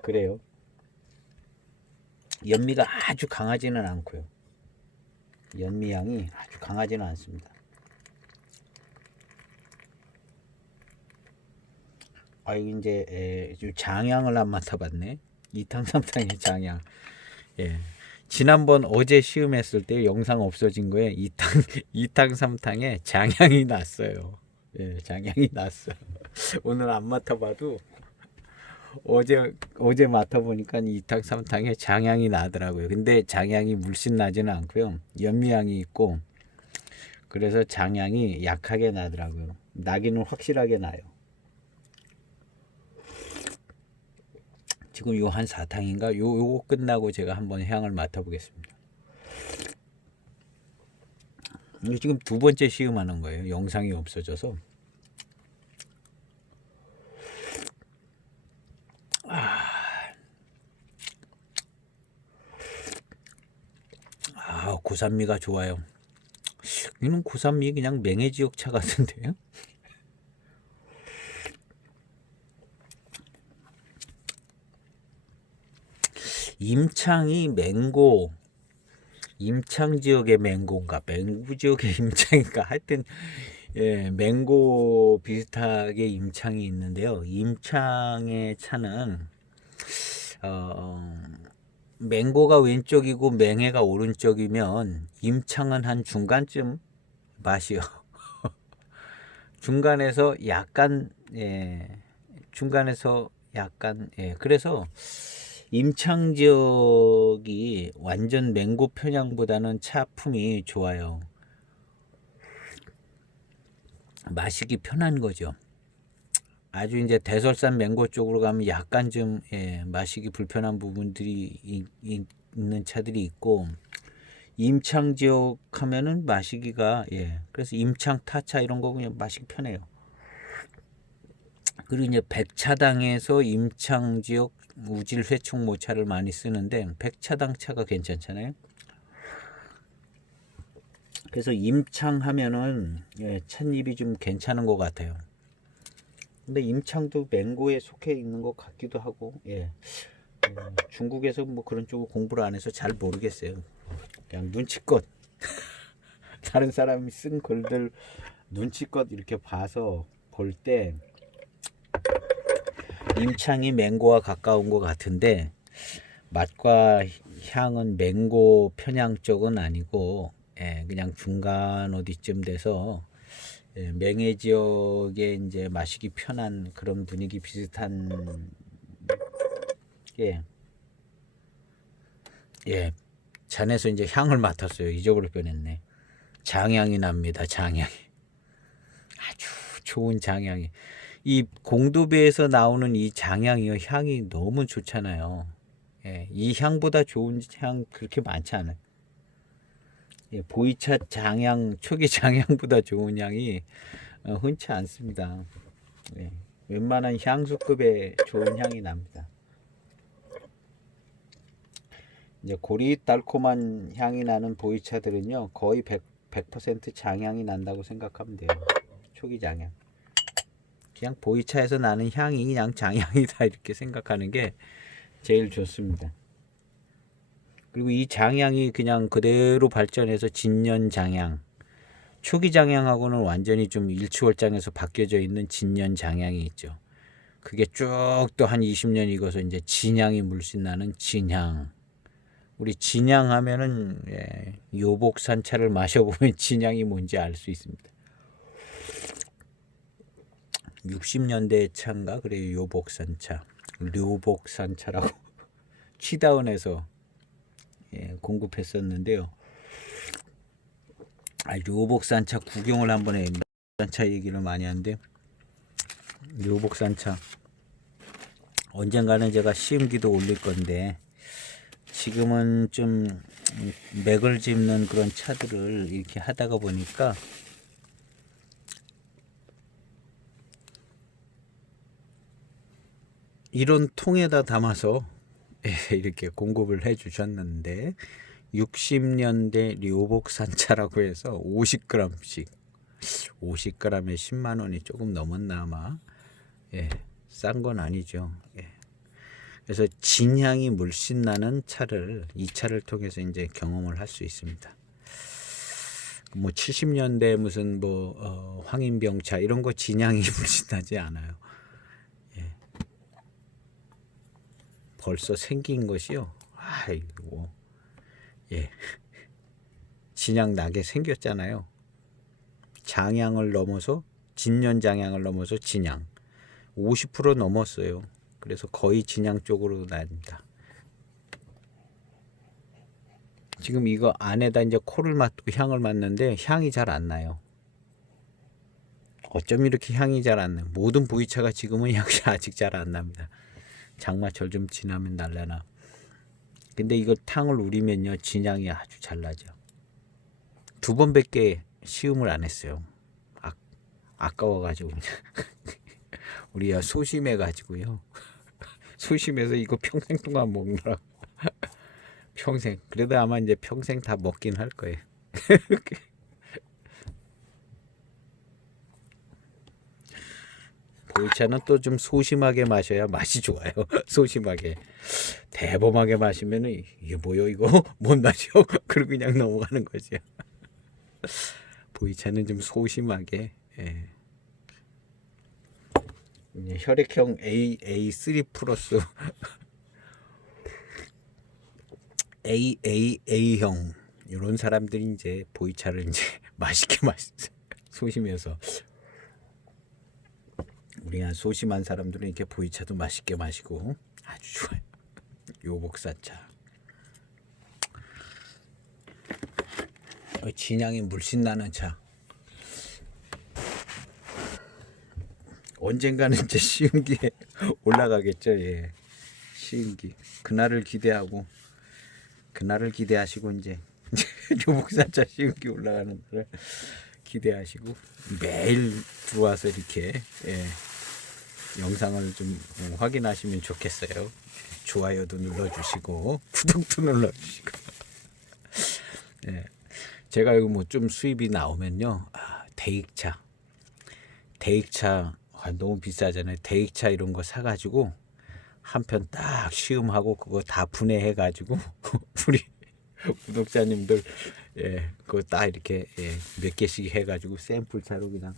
그래요. 연미가 아주 강하지는 않고요. 연미향이 아주 강하지는 않습니다. 이거 이제 장향을 안 맡아봤네. 이탕삼탕의 장향. 지난번 어제 시음했을 때 영상 없어진 거에 이탕삼탕에 장향이 났어요. 장향이 났어요. 오늘 안 맡아봐도 어제 맡아보니까 이탕삼탕에 장향이 나더라고요. 근데 장향이 물씬 나지는 않고요. 연미향이 있고 그래서 장향이 약하게 나더라고요. 나기는 확실하게 나요. 지금 요 한 4탕인가? 요거 끝나고 제가 한번 향을 맡아보겠습니다. 지금 두 번째 시음하는 거예요. 영상이 없어져서. 고산미가 좋아요. 이는 고산미 그냥 맹해지옥 차 같은데요? 임창이 맹고, 임창 지역의 맹고인가, 맹구 지역의 임창인가, 하여튼 맹고 비슷하게 임창이 있는데요. 임창의 차는 맹고가 왼쪽이고 맹해가 오른쪽이면 임창은 한 중간쯤 맛이요. 중간에서 약간 그래서 임창 지역이 완전 맹고 편향보다는 차품이 좋아요. 마시기 편한 거죠. 아주 이제 대설산 맹고 쪽으로 가면 약간 좀 마시기 불편한 부분들이 있는 차들이 있고 임창 지역 하면은 마시기가 그래서 임창 타차 이런 거 그냥 마시기 편해요. 그리고 이제 백차당에서 임창 지역 우질 회충 모차를 많이 쓰는데 백차당 차가 괜찮잖아요. 그래서 임창 하면은 찻잎이 좀 괜찮은 것 같아요. 근데 임창도 맹고에 속해 있는 것 같기도 하고 중국에서 뭐 그런 쪽을 공부를 안 해서 잘 모르겠어요. 그냥 눈치껏 다른 사람이 쓴 글들 눈치껏 이렇게 봐서 볼 때 임창이 맹고와 가까운 것 같은데 맛과 향은 맹고 편향 쪽은 아니고 그냥 중간 어디쯤 돼서 맹해 지역에 이제 마시기 편한 그런 분위기 비슷한 잔에서 이제 향을 맡았어요. 잊어버릴 뻔했네. 장향이 납니다. 장향이 아주 좋은 장향이. 이 공도배에서 나오는 이 장향이요 향이 너무 좋잖아요. 이 향보다 좋은 향 그렇게 많지 않아요. 보이차 장향 초기 장향보다 좋은 향이 흔치 않습니다. 웬만한 향수급의 좋은 향이 납니다. 이제 고리 달콤한 향이 나는 보이차들은요 거의 100% 장향이 난다고 생각하면 돼요. 초기 장향. 그냥 보이차에서 나는 향이 그냥 장향이다 이렇게 생각하는 게 제일 좋습니다. 그리고 이 장향이 그냥 그대로 발전해서 진년 장향, 초기 장향하고는 완전히 좀 일취월장해서 바뀌어져 있는 진년 장향이 있죠. 그게 쭉 또 한 20년 익어서 이제 진향이 물씬 나는 진향. 우리 진향 하면은 요복산차를 마셔보면 진향이 뭔지 알 수 있습니다. 60년대 차인가 그래요. 요복산차, 료복산차라고 취다운에서 공급했었는데요. 료복산차 구경을 한번 해. 산차 얘기를 많이 하는데 료복산차 언젠가는 제가 시음기도 올릴 건데 지금은 좀 맥을 짚는 그런 차들을 이렇게 하다가 보니까 이런 통에다 담아서 이렇게 공급을 해 주셨는데 60년대 료복산차라고 해서 50g씩 50g에 10만 원이 조금 넘었나 아마. 싼 건 아니죠. 그래서 진향이 물씬 나는 차를 이 차를 통해서 이제 경험을 할 수 있습니다. 뭐 70년대 무슨 뭐 황인병차 이런 거 진향이 물씬 나지 않아요. 벌써 생긴 것이요. 아이고 진향 나게 생겼잖아요. 장향을 넘어서 진년 장향을 넘어서 진향 50% 넘었어요. 그래서 거의 진향 쪽으로 납니다. 지금 이거 안에다 이제 코를 맡고 향을 맡는데 향이 잘 안 나요. 어쩜 이렇게 향이 잘 안 나요? 모든 보이차가 지금은 향이 아직 잘 안 납니다. 장마철 좀 지나면 날라나. 근데 이거 탕을 우리면요 진향이 아주 잘 나죠. 2번밖에 시음을 안 했어요. 아까워가지고 우리야 소심해가지고요. 소심해서 이거 평생 동안 먹느라 평생. 그래도 아마 이제 평생 다 먹긴 할 거예요. 보이차는 또 좀 소심하게 마셔야 맛이 좋아요. 소심하게. 대범하게 마시면은 이게 뭐요 이거 뭔 맛이요? 그리고 그냥 넘어가는 거죠. 보이차는 좀 소심하게. 혈액형 AA3 플러스 AAA형 이런 사람들이 이제 보이차를 이제 맛있게 마시죠. 소심해서. 우리가 소심한 사람들은 이렇게 보이차도 맛있게 마시고 아주 좋아요. 요복사차. 진향이 물씬 나는 차. 언젠가는 이제 시음기에 올라가겠죠. 시음기. 그날을 기대하시고 이제 요복사차 시음기 올라가는 날을 기대하시고 매일 들어와서 이렇게 영상을 좀 확인하시면 좋겠어요. 좋아요도 눌러주시고 구독도 눌러주시고. 제가 이거 뭐 좀 수입이 나오면요, 대익차 너무 비싸잖아요. 대익차 이런 거 사가지고 한 편 딱 시음하고 그거 다 분해해가지고 우리 구독자님들 그거 딱 이렇게 몇 개씩 해가지고 샘플차로 그냥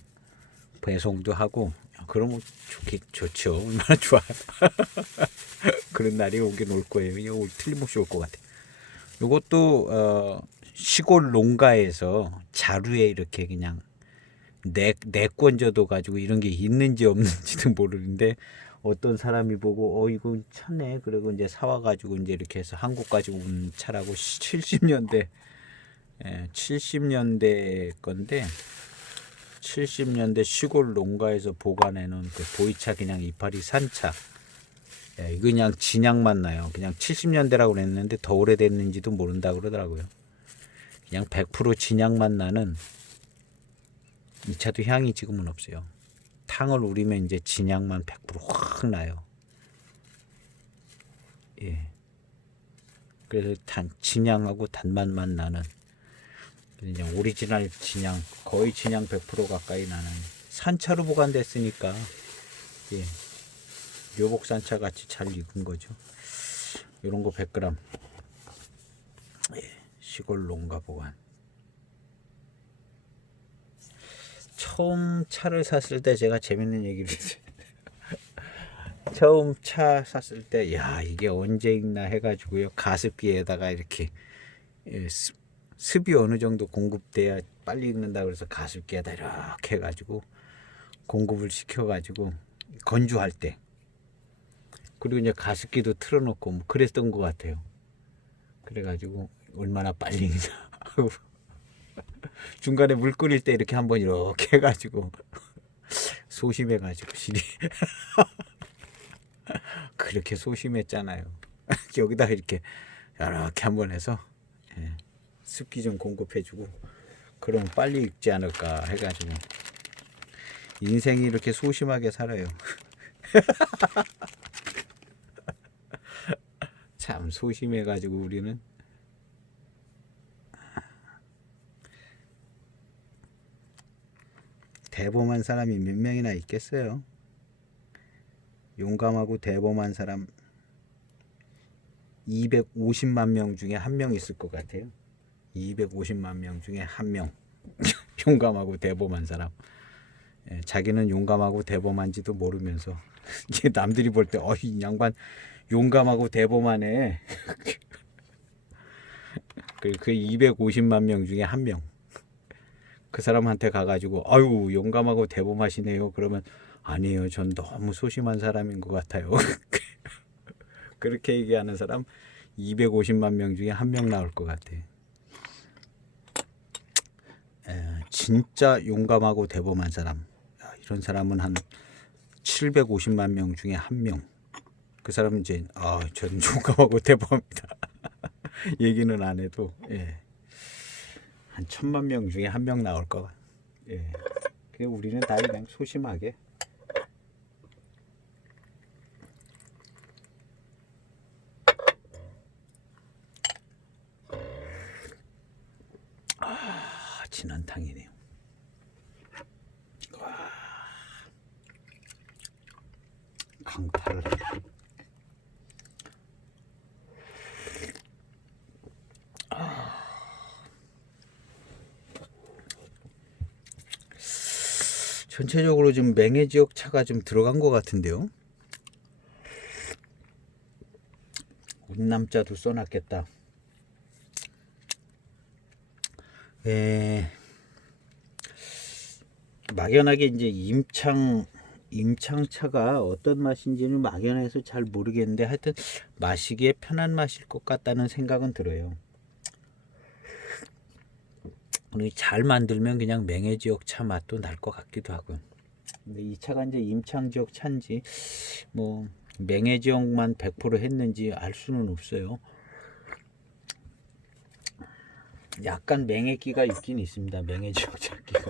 배송도 하고 그러면 좋죠. 얼마나 좋아요. 그런 날이 오긴 올 거예요. 이거 틀림없이 올 것 같아요. 이것도 시골 농가에서 자루에 이렇게 그냥 내건져도 가지고 이런 게 있는지 없는지도 모르는데 어떤 사람이 보고 이거 차네 그리고 이제 사와 가지고 이제 이렇게 해서 한국까지 온 차라고 70년대 건데 70년대 시골 농가에서 보관해 놓은 그 보이차 그냥 이파리 산차. 이거 그냥 진향만 나요. 그냥 70년대라고 그랬는데 더 오래됐는지도 모른다 그러더라고요. 그냥 100% 진향만 나는 이 차도 향이 지금은 없어요. 탕을 우리면 이제 진향만 100%확 나요. 그래서 진향하고 단맛만 나는 그냥 오리지널 진향, 거의 진향 100% 가까이 나는 산차로 보관됐으니까 묘복산차 같이 잘 익은 거죠. 이런 거 100g 시골 농가 보관. 처음 차를 샀을 때 제가 재밌는 얘기를 했어요. 처음 차 샀을 때, 야, 이게 언제 익나 해가지고요. 가습기에다가 이렇게 습이 어느 정도 공급돼야 빨리 익는다 그래서 가습기에다 이렇게 해가지고 공급을 시켜가지고 건조할 때. 그리고 이제 가습기도 틀어놓고 뭐 그랬던 것 같아요. 그래가지고 얼마나 빨리 익나 하고 중간에 물 끓일 때 이렇게 한번 이렇게 해가지고 소심해가지고 실이 그렇게 소심했잖아요. 여기다 이렇게 한번 해서 습기 좀 공급해주고 그럼 빨리 익지 않을까 해가지고 인생이 이렇게 소심하게 살아요. 참 소심해가지고 우리는 대범한 사람이 몇 명이나 있겠어요. 용감하고 대범한 사람 250만 명 중에 한 명 있을 것 같아요. 250만 명 중에 한 명. 용감하고 대범한 사람. 자기는 용감하고 대범한지도 모르면서 이제 남들이 볼 때 이 양반 용감하고 대범하네. 그 250만 명 중에 한 명. 그 사람한테 가가지고 아유 용감하고 대범하시네요. 그러면 아니에요. 전 너무 소심한 사람인 것 같아요. 그렇게 얘기하는 사람 250만 명 중에 한 명 나올 것 같아. 진짜 용감하고 대범한 사람. 이런 사람은 한 750만 명 중에 한 명. 그 사람은 이제 전 용감하고 대범합니다. 얘기는 안 해도 한 1000만 명 중에 한 명 나올 거. 그냥 우리는 다 그냥 소심하게. 진한 탕이네요. 강파를. 전체적으로 좀 맹해 지역 차가 좀 들어간 것 같은데요. 운남자도 써놨겠다. 막연하게 이제 임창차가 어떤 맛인지는 막연해서 잘 모르겠는데 하여튼 마시기에 편한 맛일 것 같다는 생각은 들어요. 잘 만들면 그냥 맹해 지역 차 맛도 날 것 같기도 하고. 근데 이 차가 이제 임창 지역 차인지 뭐 맹해 지역만 100% 했는지 알 수는 없어요. 약간 맹해기가 있긴 있습니다. 맹해 지역 차기가.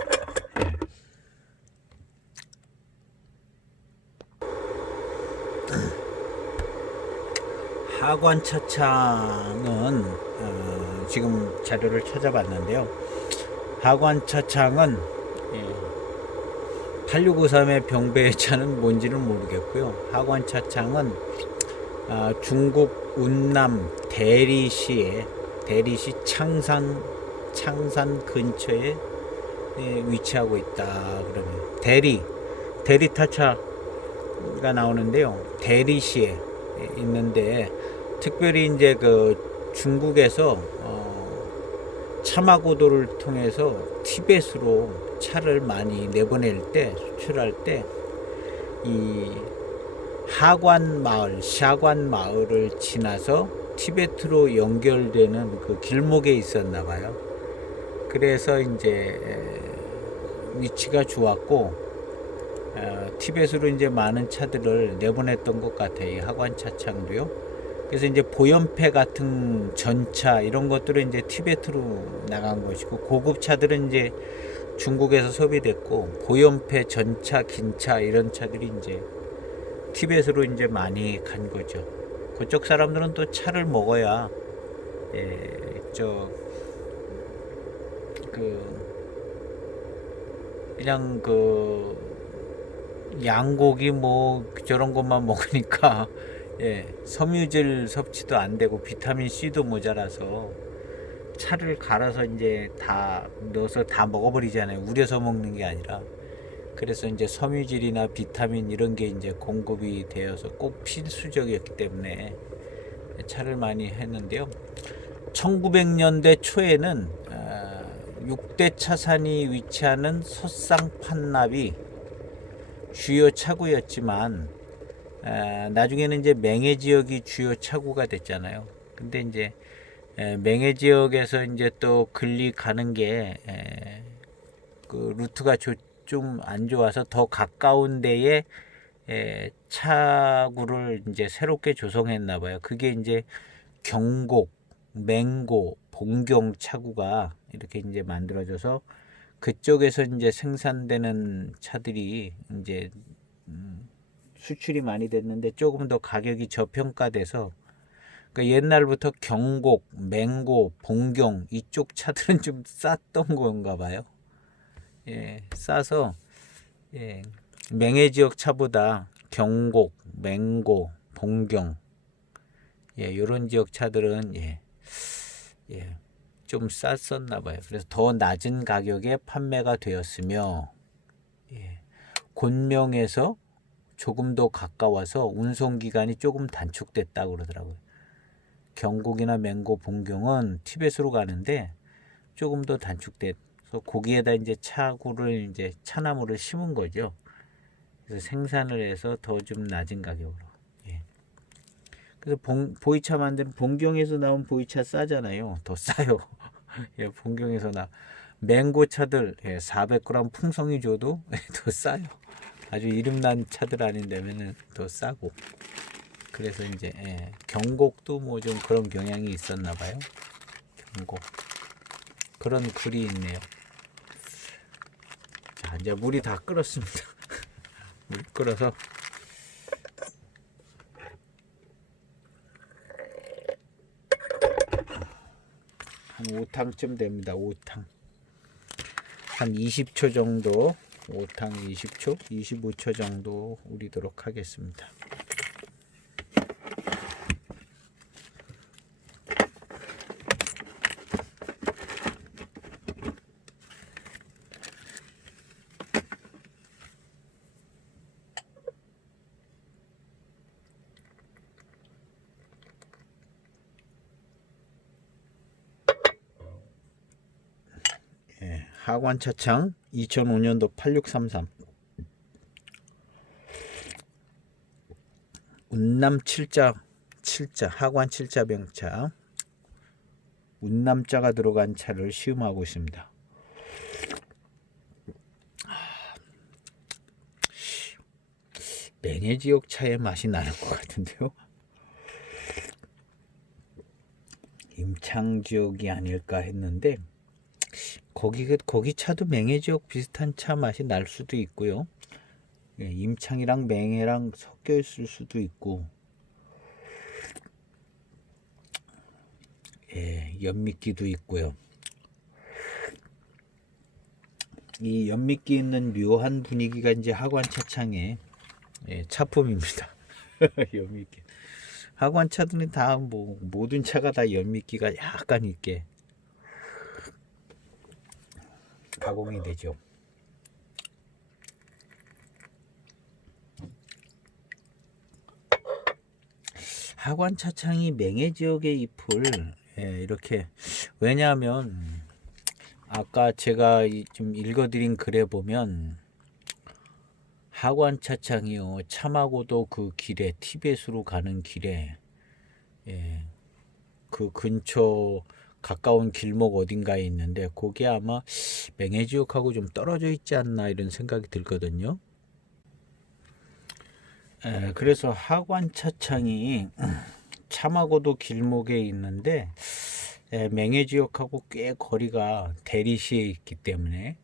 하관 차창은 지금 자료를 찾아봤는데요. 하관 차창은 8653의 병배의 차는 뭔지는 모르겠고요. 하관 차창은 중국 운남 대리시 창산 근처에 위치하고 있다. 그러면 대리타차가 나오는데요. 대리시에 있는데 특별히 이제 그 중국에서 차마고도를 통해서 티벳으로 차를 많이 내보낼 때 수출할 때 이 하관 마을을 지나서 티베트로 연결되는 그 길목에 있었나 봐요. 그래서 이제 위치가 좋았고 티벳으로 이제 많은 차들을 내보냈던 것 같아요. 이 하관 차창도요. 그래서 이제 보연패 같은 전차 이런 것들은 이제 티베트로 나간 것이고 고급 차들은 이제 중국에서 소비됐고 보연패 전차, 긴차 이런 차들이 이제 티벳으로 이제 많이 간 거죠. 그쪽 사람들은 또 차를 먹어야 그냥 양고기 뭐 저런 것만 먹으니까 섬유질 섭취도 안 되고 비타민 C도 모자라서 차를 갈아서 이제 다 넣어서 다 먹어버리잖아요. 우려서 먹는 게 아니라. 그래서 이제 섬유질이나 비타민 이런 게 이제 공급이 되어서 꼭 필수적이었기 때문에 차를 많이 했는데요. 1900년대 초에는 6대 차산이 위치하는 서쌍 판납이 주요 차구였지만 나중에는 이제 맹해 지역이 주요 차구가 됐잖아요. 근데 이제 맹해 지역에서 이제 또 근리 가는 게 그 루트가 좀 안 좋아서 더 가까운 데에 차구를 이제 새롭게 조성했나 봐요. 그게 이제 경곡, 맹고, 봉경 차구가 이렇게 이제 만들어져서 그쪽에서 이제 생산되는 차들이 이제 수출이 많이 됐는데 조금 더 가격이 저평가돼서 그러니까 옛날부터 경곡, 맹고, 봉경 이쪽 차들은 좀 쌌던 건가 봐요. 예, 싸서 맹해 지역 차보다 경곡, 맹고, 봉경 이런 지역 차들은 좀 쌌었나 봐요. 그래서 더 낮은 가격에 판매가 되었으며 곤명에서 조금 더 가까워서 운송 기간이 조금 단축됐다고 그러더라고요. 경곡이나 맹고, 봉경은 티벳으로 가는데 조금 더 단축돼서 거기에다 이제 차구를 이제 차나무를 심은 거죠. 그래서 생산을 해서 더 좀 낮은 가격으로. 그래서 보이차 만드는 봉경에서 나온 보이차 싸잖아요. 더 싸요. 봉경에서 맹고 차들 400g 풍성이 줘도 더 싸요. 아주 이름난 차들 아닌데면은 더 싸고. 그래서 이제 경곡도 뭐 좀 그런 경향이 있었나 봐요. 경곡 그런 글이 있네요. 자, 이제 물이 다 끓었습니다. 물 끓어서 한 5탕쯤 됩니다. 5탕 한 20초 정도 5탕 20초 25초 정도 우리도록 하겠습니다. 하관차창 2005년도 8633 운남 7자 하관 7자 병차 운남자가 들어간 차를 시음하고 있습니다. 맹해 지역 차의 맛이 나는 것 같은데요. 임창 지역이 아닐까 했는데 거기 차도 맹해 지역 비슷한 차 맛이 날 수도 있고요. 임창이랑 맹해랑 섞여 있을 수도 있고, 연미끼도 있고요. 이 연미끼 있는 묘한 분위기가 이제 하관 차창의 차품입니다. 연미끼. 하관 차들은 다 뭐 모든 차가 다 연미끼가 약간 있게 가공이 되죠. 하관 차창이 맹해 지역의 잎을 이렇게 왜냐하면 아까 제가 좀 읽어드린 글에 보면 하관 차창이요 참하고도 그 길에 티벳으로 가는 길에 그 근처 가까운 길목 어딘가에 있는데 거기 아마 맹해 지역하고 좀 떨어져 있지 않나 이런 생각이 들거든요. 그래서 하관 차창이 참하고도 길목에 있는데 맹해 지역하고 꽤 거리가 대리시에 있기 때문에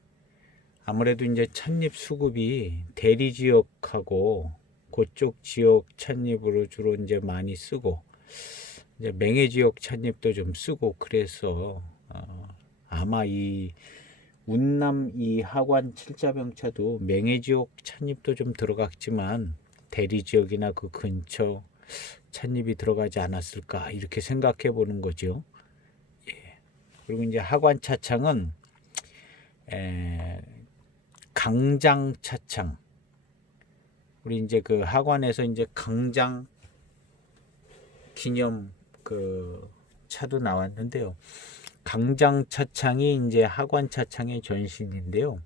아무래도 이제 찻잎 수급이 대리 지역하고 그쪽 지역 찻잎으로 주로 이제 많이 쓰고 이제 맹해 지역 찻잎도 좀 쓰고 그래서 아마 이 운남 이 하관 칠자병차도 맹해 지역 찻잎도 좀 들어갔지만 대리 지역이나 그 근처 찻잎이 들어가지 않았을까 이렇게 생각해 보는 거죠. 그리고 이제 하관 차창은 강장 차창. 우리 이제 그 하관에서 이제 강장 기념 그 차도 나왔는데요. 강장 차창이 이제 하관 차창의 전신인데요.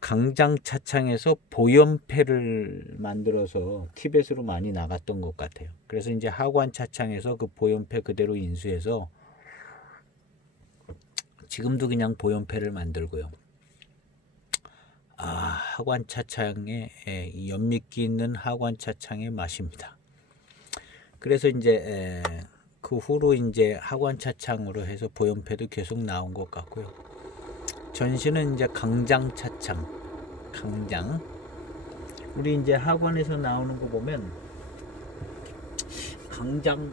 강장 차창에서 보연패를 만들어서 티벳으로 많이 나갔던 것 같아요. 그래서 이제 하관 차창에서 그 보연패 그대로 인수해서 지금도 그냥 보연패를 만들고요. 하관 차창의 연미기 있는 하관 차창의 맛입니다. 그래서 이제 그 후로 이제 하관 차창으로 해서 보연패도 계속 나온 것 같고요. 전신은 이제 강장 차창, 강장. 우리 이제 학원에서 나오는 거 보면 강장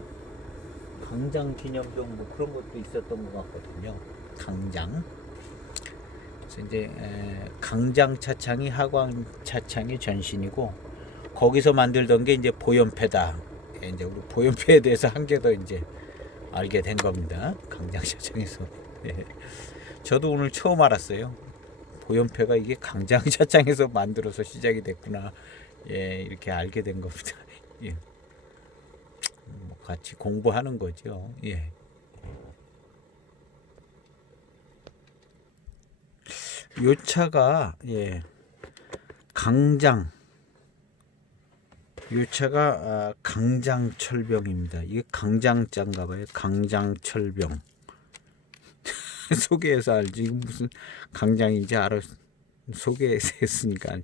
기념병 뭐 그런 것도 있었던 것 같거든요. 강장. 그래서 이제 강장 차창이 하관 차창의 전신이고 거기서 만들던 게 이제 보연패다. 이제 우리 보연패에 대해서 한 개 더 이제 알게 된 겁니다. 강장 차창에서. 저도 오늘 처음 알았어요. 보연패가 이게 강장 차창에서 만들어서 시작이 됐구나. 이렇게 알게 된 겁니다. 뭐 같이 공부하는 거죠. 요 차가 강장. 요 차가 강장철병입니다. 이게 강장자인가 봐요. 강장철병. 소개해서 알지. 무슨 강장인지 알아. 소개해서 했으니까.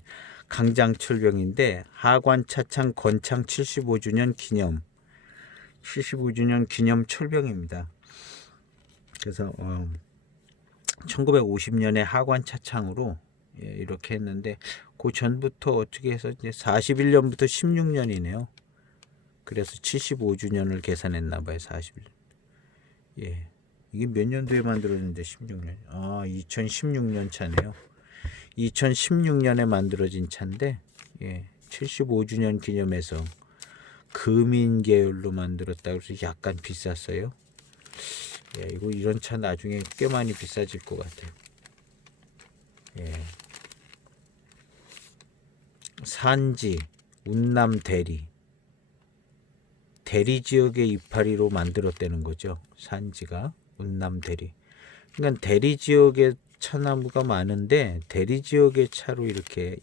강장철병인데 하관 차창 건창 75주년 기념 75주년 기념 철병입니다. 그래서 1950년에 하관 차창으로 이렇게 했는데 그 전부터 어떻게 해서 이제 41년부터 16년이네요. 그래서 75주년을 계산했나 봐요. 41년. 이게 몇 년도에 만들어졌는데 16년. 2016년 차네요. 2016년에 만들어진 차인데 75주년 기념해서 금인 계열로 만들었다 그래서 약간 비쌌어요. 이거 이런 차 나중에 꽤 많이 비싸질 것 같아요. 산지 운남 대리 지역의 이파리로 만들었다는 거죠. 산지가 운남 대리. 그러니까 대리 지역에 차나무가 많은데 대리 지역의 차로 이렇게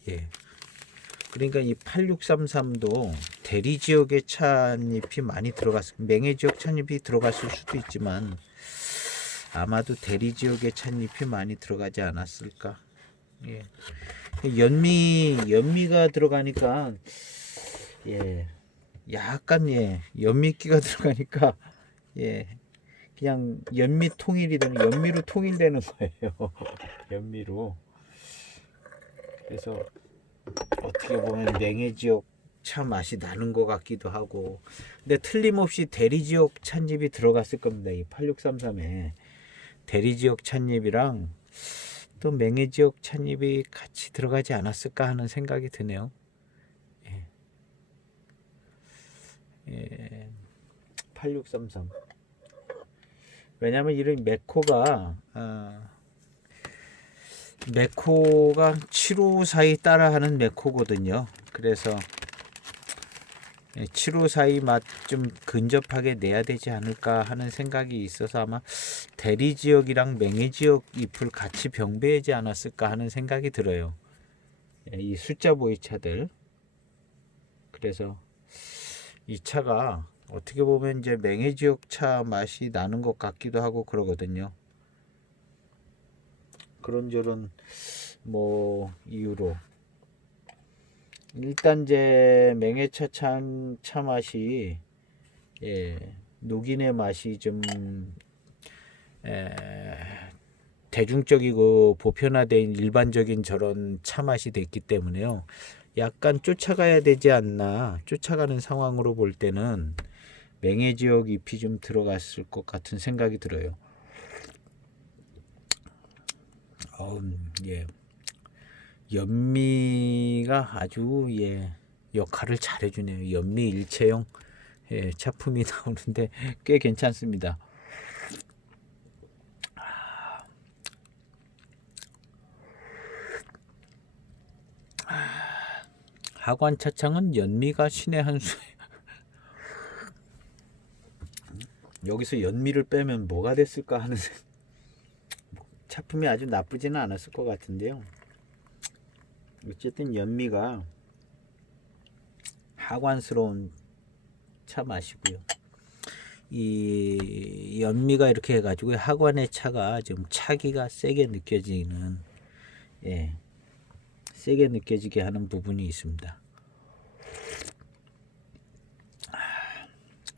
그러니까 이 8633도 대리 지역의 찻잎이 많이 맹해 지역 찻잎이 들어갔을 수도 있지만 아마도 대리 지역의 찻잎이 많이 들어가지 않았을까. 연미가 들어가니까 약간 연미기가 들어가니까 그냥 연미 통일이 되는 연미로 통일되는 거예요. 연미로. 그래서 어떻게 보면 맹해 지역 차 맛이 나는 것 같기도 하고. 근데 틀림없이 대리 지역 찻잎이 들어갔을 겁니다. 이 8633에 대리 지역 찻잎이랑 또 맹해 지역 찻잎이 같이 들어가지 않았을까 하는 생각이 드네요. 8633. 왜냐면 이런 메코가 754이 따라하는 메코거든요. 그래서 754이 맛 좀 근접하게 내야 되지 않을까 하는 생각이 있어서 아마 대리 지역이랑 맹해 지역 잎을 같이 병배하지 않았을까 하는 생각이 들어요. 이 숫자 보이 차들. 그래서 이 차가 어떻게 보면 이제 맹해 지역 차 맛이 나는 것 같기도 하고 그러거든요. 그런저런 뭐 이유로 일단 이제 맹해차 차 맛이 녹인의 맛이 좀 대중적이고 보편화된 일반적인 저런 차 맛이 됐기 때문에요. 약간 쫓아가야 되지 않나. 쫓아가는 상황으로 볼 때는 맹해 지역 잎이 좀 들어갔을 것 같은 생각이 들어요. 연미가 아주 역할을 잘해주네요. 연미 일체형 차품이 나오는데 꽤 괜찮습니다. 하관차창은 연미가 신의 한 수예요. 여기서 연미를 빼면 뭐가 됐을까 하는 차품이 아주 나쁘지는 않았을 것 같은데요. 어쨌든 연미가 하관스러운 차 맛이고요. 이 연미가 이렇게 해가지고 하관의 차가 좀 차기가 세게 느껴지는, 세게 느껴지게 하는 부분이 있습니다.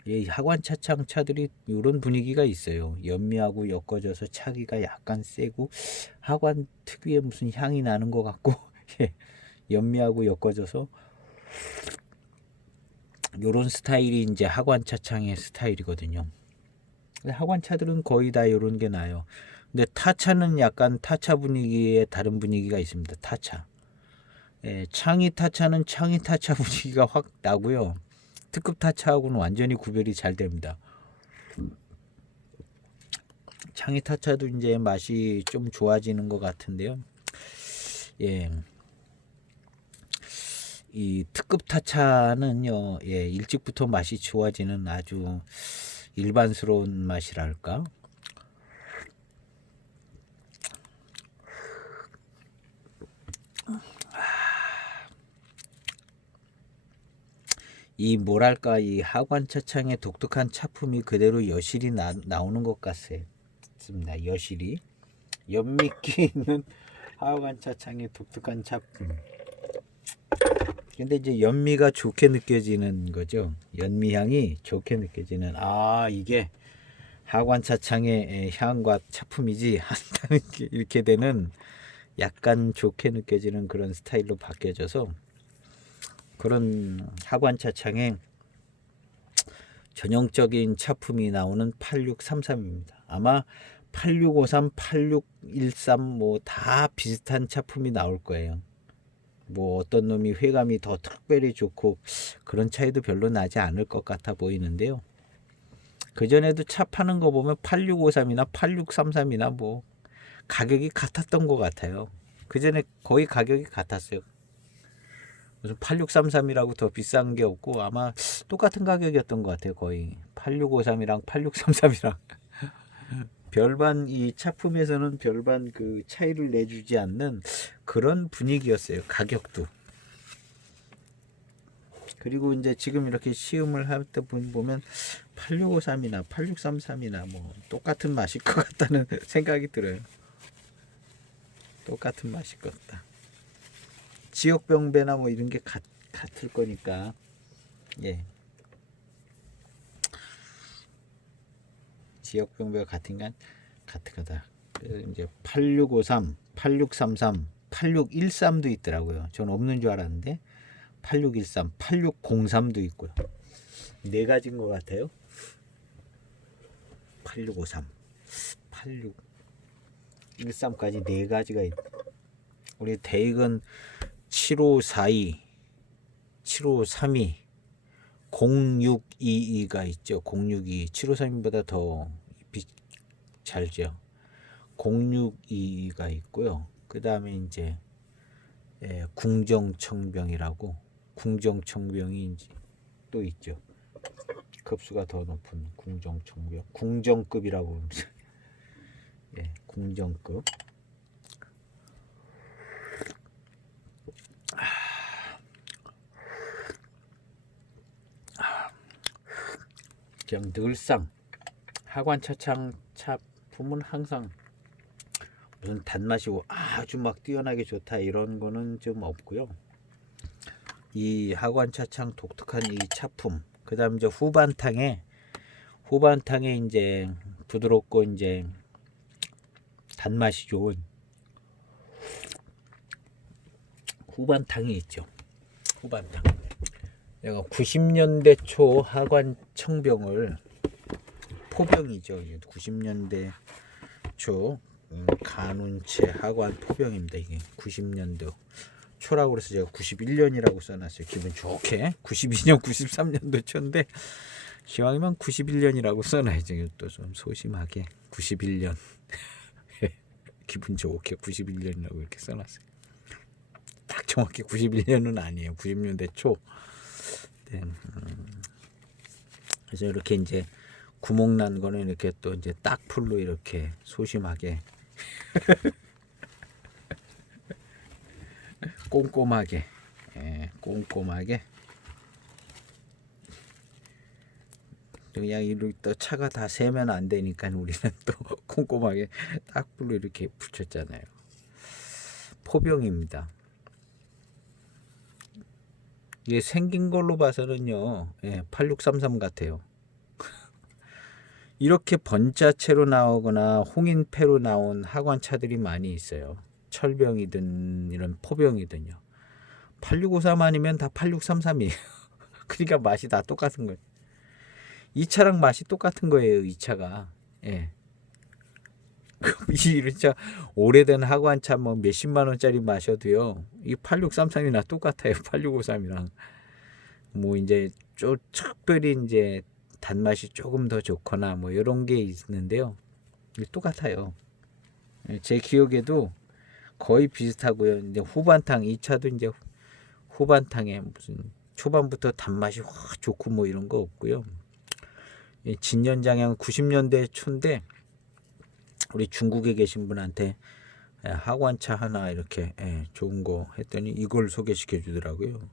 이 하관 차창 차들이 이런 분위기가 있어요. 연미하고 엮어져서 차기가 약간 세고 하관 특유의 무슨 향이 나는 것 같고 연미하고 엮어져서 요런 스타일이 이제 하관 차창의 스타일이거든요. 하관 차들은 거의 다 요런 게 나요. 근데 타차는 약간 타차 분위기에 다른 분위기가 있습니다. 타차. 창이 타차는 창이 타차 분위기가 확 나고요. 특급 타차하고는 완전히 구별이 잘 됩니다. 창이 타차도 이제 맛이 좀 좋아지는 것 같은데요. 이 특급 타차는요, 일찍부터 맛이 좋아지는 아주 일반스러운 맛이랄까. 이 뭐랄까, 이 하관차창의 독특한 차품이 그대로 여실히 나오는 것 같습니다. 여실히 연미기 있는 하관차창의 독특한 차품. 근데 이제 연미가 좋게 느껴지는 거죠. 연미향이 좋게 느껴지는, 이게 하관차창의 향과 차품이지 한다는 게 이렇게 되는, 약간 좋게 느껴지는 그런 스타일로 바뀌어져서 그런 하관차창의 전형적인 차품이 나오는 8633입니다. 아마 8653, 8613 뭐 다 비슷한 차품이 나올 거예요. 뭐 어떤 놈이 회감이 더 특별히 좋고 그런 차이도 별로 나지 않을 것 같아 보이는데요. 그전에도 차 파는 거 보면 8653이나 8633이나 뭐 가격이 같았던 것 같아요. 그전에 거의 가격이 같았어요. 무슨 8633이라고 더 비싼 게 없고 아마 똑같은 가격이었던 것 같아요. 거의 8653이랑 8633이랑 별반, 이 차품에서는 별반 그 차이를 내주지 않는 그런 분위기였어요. 가격도. 그리고 이제 지금 이렇게 시음을 할 때 보면 8653이나 8633이나 뭐 똑같은 맛일 것 같다는 생각이 들어요. 똑같은 맛일 것 같다. 지역병배나 뭐 이런 게 같을 거니까. 지역병배가 같은 건 같은 거다. 그래서 이제 8653, 8633, 8613도 있더라고요. 전 없는 줄 알았는데 8613, 8603도 있고요. 네 가지인 것 같아요. 8653, 8613까지 네 가지가 있. 우리 대익은 7542, 7532, 0622가 있죠. 0622, 7532보다 더 잘죠. 0622가 있고요. 그 다음에 이제 궁정청병이라고, 궁정청병이 이제 또 있죠. 급수가 더 높은 궁정청병, 궁정급이라고 합니다. 궁정급. 그냥 늘상 하관차창 차품은 항상 무슨 단맛이 아주 막 뛰어나게 좋다 이런 거는 좀 없고요. 이 하관차창 독특한 이 차품, 그 다음 이제 후반탕에 이제 부드럽고 이제 단맛이 좋은 후반탕이 있죠. 후반탕. 내가 90년대 초 하관 청병을, 포병이죠. 90년대 초 간운체 하관 포병입니다. 이게 90년도 초라고 그래서 제가 91년이라고 써놨어요. 기분 좋게. 92년, 93년도 초인데 기왕이면 91년이라고 써놔야죠. 또 좀 소심하게 91년 기분 좋게 91년이라고 이렇게 써놨어요. 딱 정확히 91년은 아니에요. 90년대 초. 네. 그래서 이렇게 이제 구멍 난 거는 이렇게 또 이제 딱풀로 이렇게 소심하게 꼼꼼하게, 꼼꼼하게 그냥 이렇게 또 차가 다 새면 안 되니까 우리는 또 꼼꼼하게 딱불로 이렇게 붙였잖아요. 포병입니다. 이게 생긴 걸로 봐서는요, 8633 같아요. 이렇게 번자체로 나오거나 홍인패로 나온 하관차들이 많이 있어요. 철병이든 이런 포병이든요. 8653 아니면 다 8633이에요. 그러니까 맛이 다 똑같은 거예요. 이 차랑 맛이 똑같은 거예요. 이 차가. 예. 이 진짜 오래된 하관차 뭐 몇십만 원짜리 마셔도요. 이 8633이나 똑같아요. 8653이랑. 뭐 이제 좀 특별히 이제 단맛이 조금 더 좋거나 뭐 이런 게 있는데요. 똑같아요. 제 기억에도 거의 비슷하고요. 이제 후반탕 이 차도 이제 후반탕에 무슨 초반부터 단맛이 확 좋고 뭐 이런 거 없고요. 진년장향 90년대 초인데 우리 중국에 계신 분한테 하관차 하나 이렇게 좋은 거 했더니 이걸 소개시켜 주더라고요.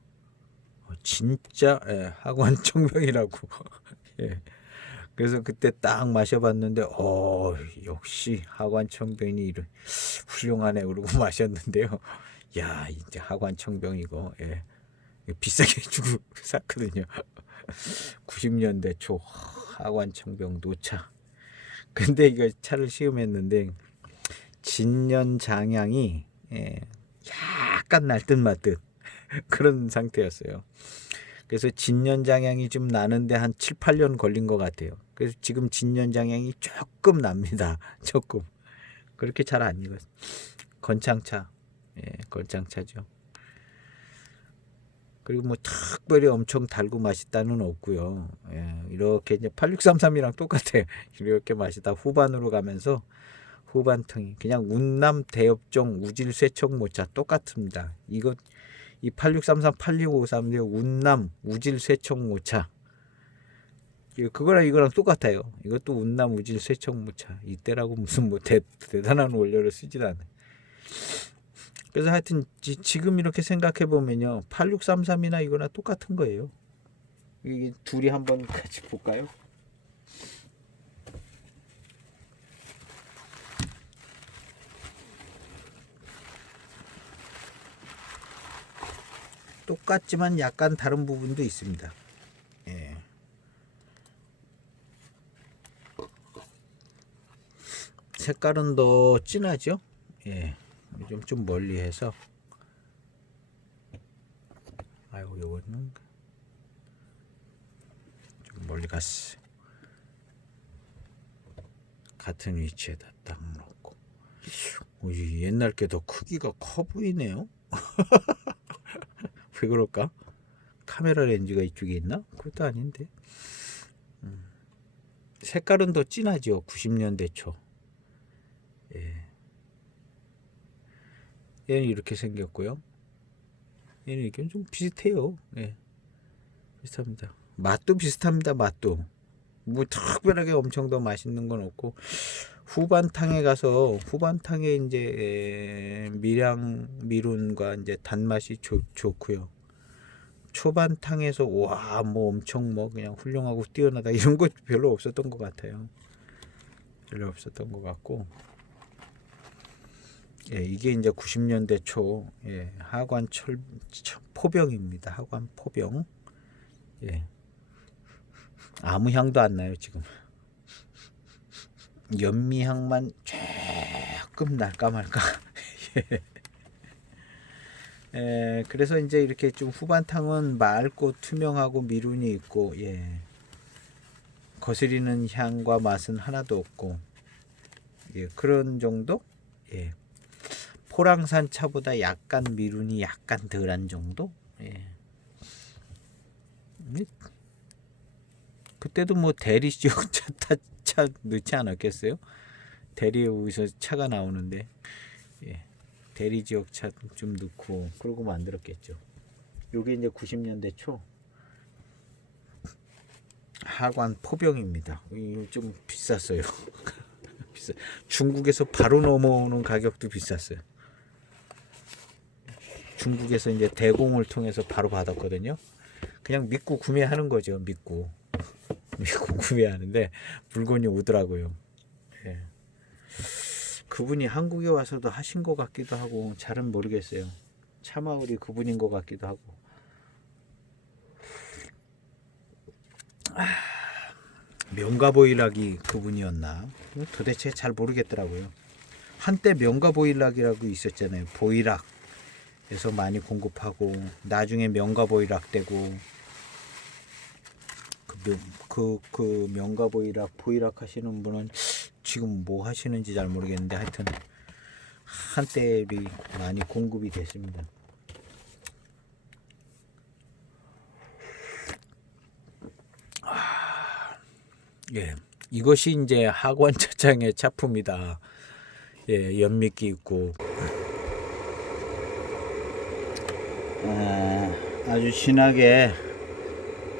진짜 하관청병이라고. 예. 그래서 그때 딱 마셔봤는데 역시 하관청병이 이런 훌륭하네 그러고 마셨는데요. 야 이제 하관청병이고 비싸게 주고 샀거든요. 90년대 초 하관청병 노차. 근데 이거 차를 시음했는데 진년장향이 약간 날 듯 말 듯 그런 상태였어요. 그래서 진년장향이 좀 나는데 한 7, 8년 걸린 것 같아요. 그래서 지금 진년장향이 조금 납니다. 조금. 그렇게 잘 안 익어요. 건창차. 건창차죠. 그리고 뭐 특별히 엄청 달고 맛있다는 없고요. 이렇게 이제 8633이랑 똑같아요. 이렇게 맛있다. 후반으로 가면서 후반통이 그냥 운남 대엽종 우질 쇠청 모차 똑같습니다. 이거 이 8633, 8653 운남 우질 쇠청 모차. 그거랑 이거랑 똑같아요. 이것도 운남 우질 쇠청 모차. 이때라고 무슨 뭐 대단한 원료를 쓰질 않아요. 그래서 하여튼 지금 이렇게 생각해 보면요, 8633이나 이거나 똑같은 거예요. 이게 둘이 한번 같이 볼까요? 똑같지만 약간 다른 부분도 있습니다. 색깔은 더 진하죠? 좀 멀리해서. 아이고 요거는 좀 멀리 갔어. 같은 위치에다 딱 놓고. 옛날 게 더 크기가 커 보이네요. 왜 그럴까? 카메라 렌즈가 이쪽에 있나? 그것도 아닌데. 색깔은 더 진하죠. 90년대 초. 얘는 이렇게 생겼고요. 얘는 이렇게 좀 비슷해요. 비슷합니다. 맛도 비슷합니다. 맛도 뭐 특별하게 엄청 더 맛있는 건 없고, 후반탕에 가서 후반탕에 이제 미룬과 이제 단맛이 좋고요. 초반탕에서 와 뭐 엄청 뭐 그냥 훌륭하고 뛰어나다 이런 거 별로 없었던 것 같아요. 별로 없었던 것 같고. 이게 이제 90년대 초 하관 포병입니다. 하관 포병. 아무 향도 안 나요 지금. 연미향만 조금 날까 말까. 그래서 이제 이렇게 좀 후반탕은 맑고 투명하고 미룬이 있고 거스리는 향과 맛은 하나도 없고 그런 정도. 포랑산 차보다 약간 미룬이 약간 덜한 정도. 그때도 뭐 대리 지역 차 넣지 않았겠어요? 대리에 어디서 차가 나오는데 대리지역 차 좀 넣고 그러고 만들었겠죠. 요게 이제 90년대 초 하관 포병입니다. 이거 좀 비쌌어요. 중국에서 바로 넘어오는 가격도 비쌌어요. 중국에서 이제 대공을 통해서 바로 받았거든요. 그냥 믿고 구매하는 거죠. 믿고 구매하는데 물건이 오더라고요. 예. 그분이 한국에 와서도 하신 것 같기도 하고 잘은 모르겠어요. 차마을이 그분인 것 같기도 하고. 명가보일락이 그분이었나? 도대체 잘 모르겠더라고요. 한때 명가보일락이라고 있었잖아요. 보일락에서 많이 공급하고 나중에 명가보일락 되고 그 명가보일락 보일락 하시는 분은 지금 뭐 하시는지 잘 모르겠는데 하여튼 한때 많이 공급이 됐습니다. 예, 이것이 이제 하관차장의 차품이다. 예, 연미끼 있고 아주 진하게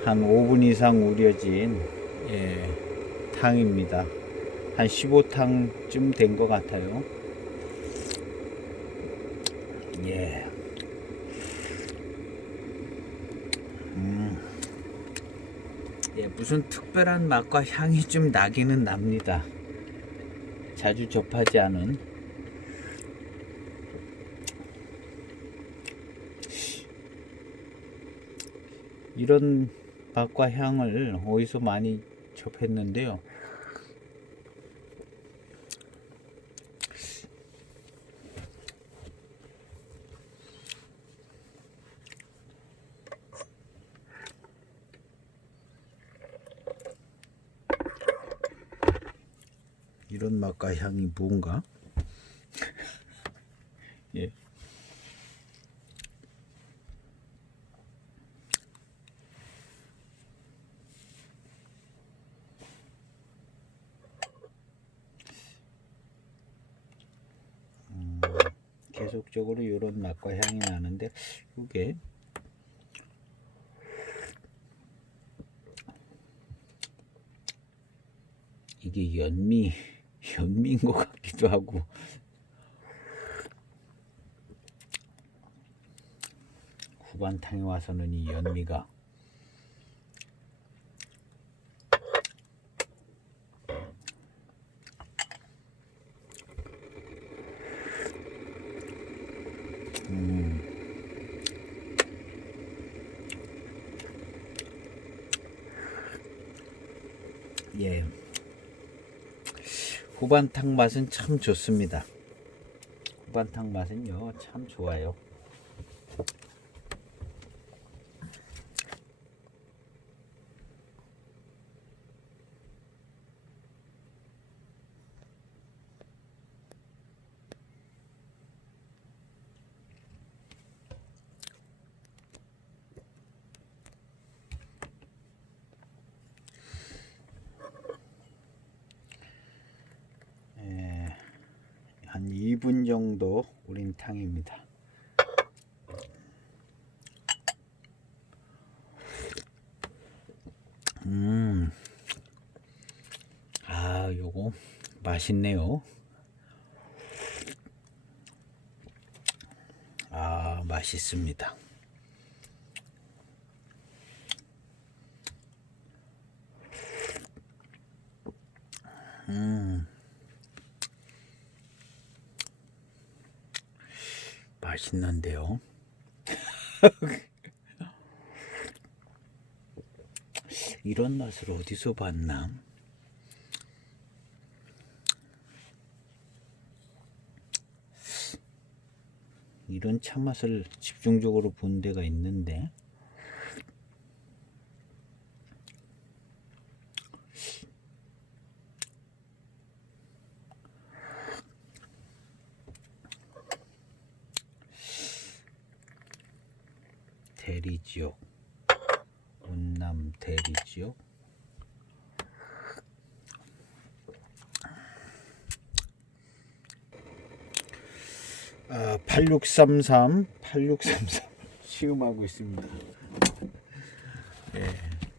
한 5분 이상 우려진 탕입니다. 한 15탕쯤 된 것 같아요. 예. 예, 무슨 특별한 맛과 향이 좀 나기는 납니다. 자주 접하지 않은. 이런 맛과 향을 어디서 많이 접했는데요. 이런 맛과 향이 뭔가? 예. 계속적으로 이런 맛과 향이 나는데 이게 연미인 것 같기도 하고 후반탕에 와서는 이 연미가 예, 후반탕 맛은 참 좋습니다. 후반탕 맛은요 참 좋아요. 한 2분 정도 우린 탕입니다. 요거 맛있네요. 맛있습니다. 맛있는데요. 이런 맛을 어디서 봤나? 이런 참맛을 집중적으로 본 데가 있는데 대리지역, 운남 대리지역. 8633 시음하고 있습니다.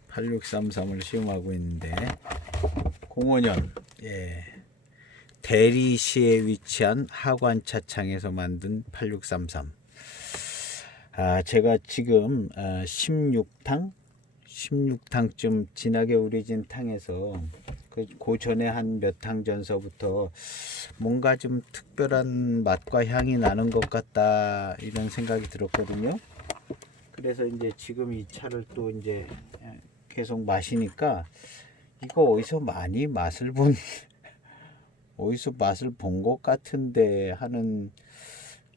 8633을 시음하고 있는데 05년 대리시에 위치한 하관 차창에서 만든 8633. 제가 지금 16탕쯤 진하게 우려진 탕에서 그 전에 한 몇 탕 전서부터 뭔가 좀 특별한 맛과 향이 나는 것 같다 이런 생각이 들었거든요. 그래서 이제 지금 이 차를 또 이제 계속 마시니까 이거 어디서 맛을 본 것 같은데 하는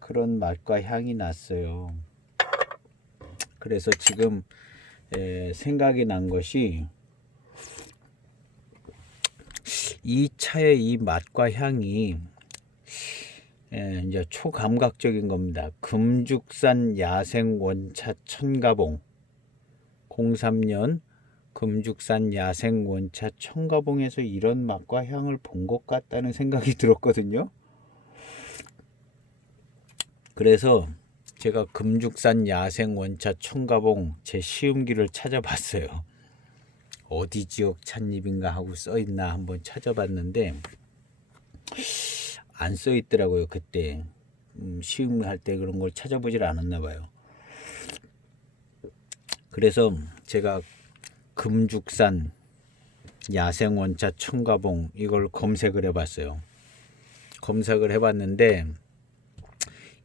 그런 맛과 향이 났어요. 그래서 지금 생각이 난 것이 이 차의 이 맛과 향이 이제 초감각적인 겁니다. 금죽산 야생 원차 천가봉 03년 금죽산 야생 원차 천가봉에서 이런 맛과 향을 본 것 같다는 생각이 들었거든요. 그래서 제가 금죽산 야생 원차 천가봉 제 시음기를 찾아봤어요. 어디 지역 찻잎인가 하고 써있나 한번 찾아봤는데 안 써있더라고요. 그때 시음할 때 그런 걸 찾아보질 않았나 봐요. 그래서 제가 금죽산 야생원차 천가봉 이걸 검색을 해봤어요. 검색을 해봤는데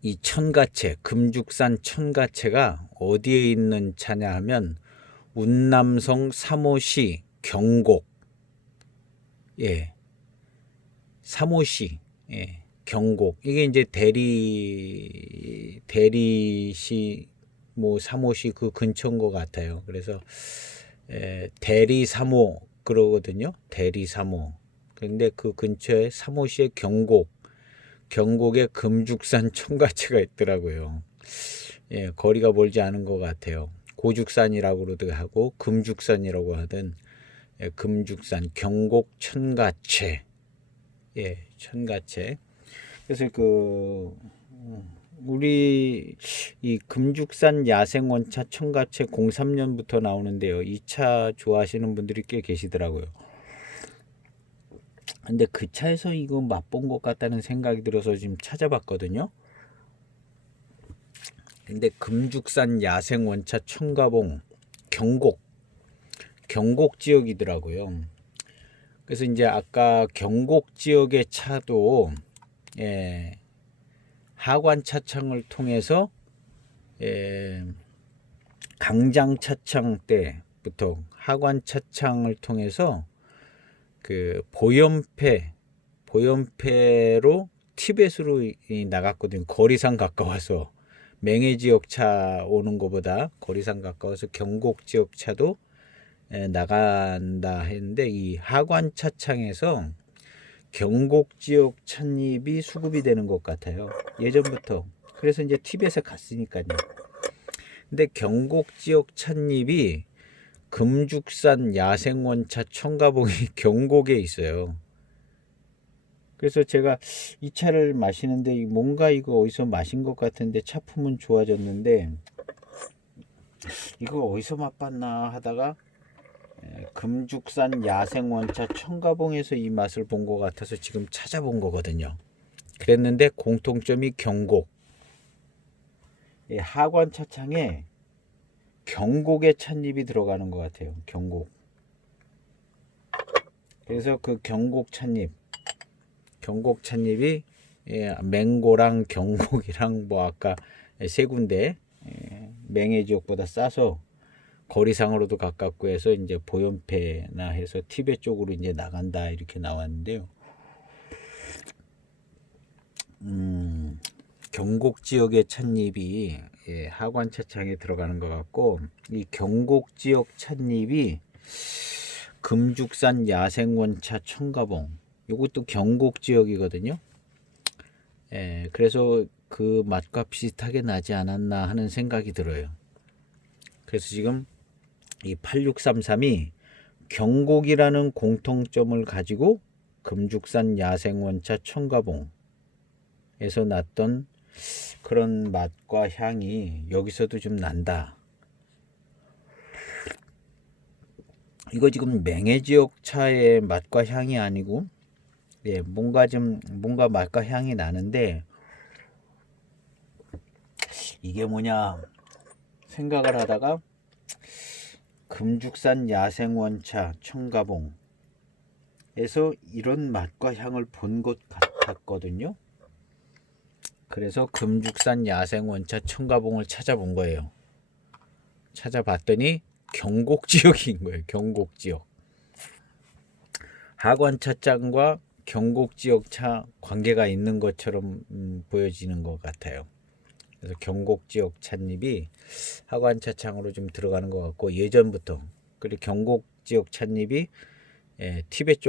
이 천가채, 금죽산 천가채가 어디에 있는 차냐 하면 운남성 사모시 경곡, 사모시, 경곡. 이게 이제 대리시, 뭐 사모시 그 근처인 것 같아요. 그래서 대리사모 그러거든요. 대리사모. 근데 그 근처에 사모시의 경곡에 금죽산 천가채가 있더라고요. 거리가 멀지 않은 것 같아요. 고죽산이라고도 하고 금죽산이라고 하든 금죽산 경곡 천가채. 천가채. 그래서 우리 이 금죽산 야생원차 천가채 03년부터 나오는데요. 이 차 좋아하시는 분들이 꽤 계시더라고요. 근데 그 차에서 이거 맛본 것 같다는 생각이 들어서 지금 찾아봤거든요. 근데 금죽산 야생원차 천가봉 경곡 지역이더라고요. 그래서 이제 아까 경곡 지역의 차도 하관 차창을 통해서 강장 차창 때부터 하관 차창을 통해서 그 보연패로 티벳으로 나갔거든요. 거리상 가까워서 맹해 지역 차 오는 것보다 거리상 가까워서 경곡 지역 차도 나간다 했는데 이 하관 차창에서 경곡 지역 찻잎이 수급이 되는 것 같아요. 예전부터. 그래서 이제 티벳에 갔으니까요. 근데 경곡 지역 찻잎이 금죽산 야생원차 천가봉이 경곡에 있어요. 그래서 제가 이 차를 마시는데 뭔가 이거 어디서 마신 것 같은데 차품은 좋아졌는데 이거 어디서 맛봤나 하다가 금죽산 야생원차 천가봉에서 이 맛을 본 것 같아서 지금 찾아본 거거든요. 그랬는데 공통점이 경곡. 하관 차창에 경곡의 찻잎이 들어가는 것 같아요. 경곡. 그래서 그 경곡 찻잎이 맹고랑 경곡이랑 뭐 아까 세 군데 맹해 지역보다 싸서 거리상으로도 가깝고 해서 이제 보연패나 해서 티벳 쪽으로 이제 나간다 이렇게 나왔는데요. 경곡 지역의 찻잎이 하관 차창에 들어가는 것 같고 이 경곡 지역 찻잎이 금죽산 야생원차 천가봉 이것도 경곡 지역이거든요. 그래서 그 맛과 비슷하게 나지 않았나 하는 생각이 들어요. 그래서 지금 이 8633이 경곡이라는 공통점을 가지고 금죽산 야생원차 천가봉에서 났던 그런 맛과 향이 여기서도 좀 난다. 이거 지금 맹해지역 차의 맛과 향이 아니고, 예, 뭔가 맛과 향이 나는데, 이게 뭐냐 생각을 하다가 금죽산 야생원차 청가봉에서 이런 맛과 향을 본 것 같았거든요. 그래서 금죽산 야생원차 청가봉을 찾아본 거예요. 찾아봤더니 경곡지역인 거예요. 경곡지역. 하관차장과 경곡지역차 관계가 있는 것처럼 보여지는 것 같아요. 그래서 경곡지역 찻잎이 하관차창으로 좀 들어가는 것 같고, 예전부터, 그리고 경곡지역 찻잎이 티베트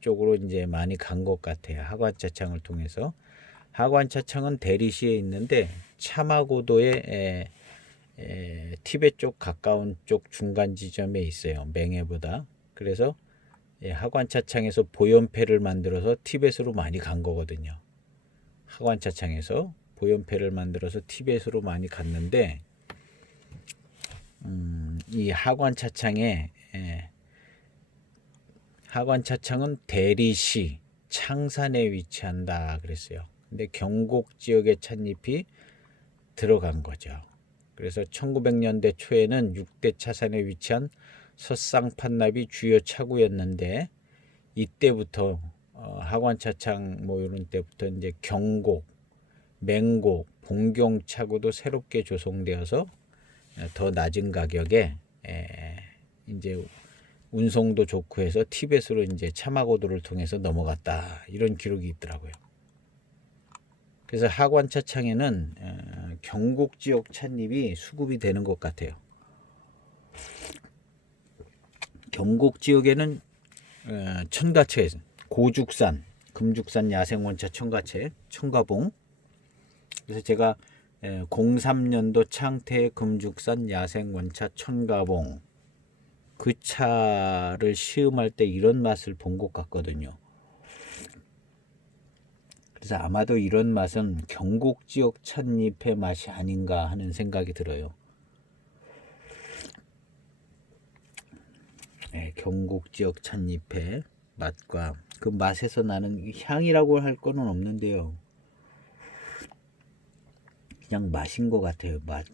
쪽으로 이제 많이 간 것 같아요. 하관차창을 통해서. 하관차창은 대리시에 있는데 차마고도의 티베트 쪽 가까운 쪽 중간 지점에 있어요. 맹해보다. 그래서 하관차창에서 보연패를 만들어서 티베트로 많이 간 거거든요. 하관차창에서 보연패를 만들어서 티베트로 많이 갔는데, 이 하관차창은 대리시 창산에 위치한다 그랬어요. 근데 경곡 지역의 찻잎이 들어간 거죠. 그래서 1900년대 초에는 6대 차산에 위치한 서쌍판납이 주요 차구였는데, 이때부터 하관차창 뭐 이런 때부터 이제 경곡, 맹곡, 봉경 차구도 새롭게 조성되어서 더 낮은 가격에 이제 운송도 좋고 해서 티베트로 이제 차마고도를 통해서 넘어갔다, 이런 기록이 있더라고요. 그래서 하관차창에는 경곡 지역 찻잎이 수급이 되는 것 같아요. 경곡 지역에는 천가채, 고죽산, 금죽산 야생원차 청가채, 청가봉. 그래서 제가 03년도 창태 금죽산 야생원차 청가봉, 그 차를 시음할 때 이런 맛을 본 것 같거든요. 그래서 아마도 이런 맛은 경곡 지역 찻잎의 맛이 아닌가 하는 생각이 들어요. 경곡 지역 찻잎의 맛과 그 맛에서 나는 향이라고 할 거는 없는데요. 그냥 맛인 것 같아요. 맛.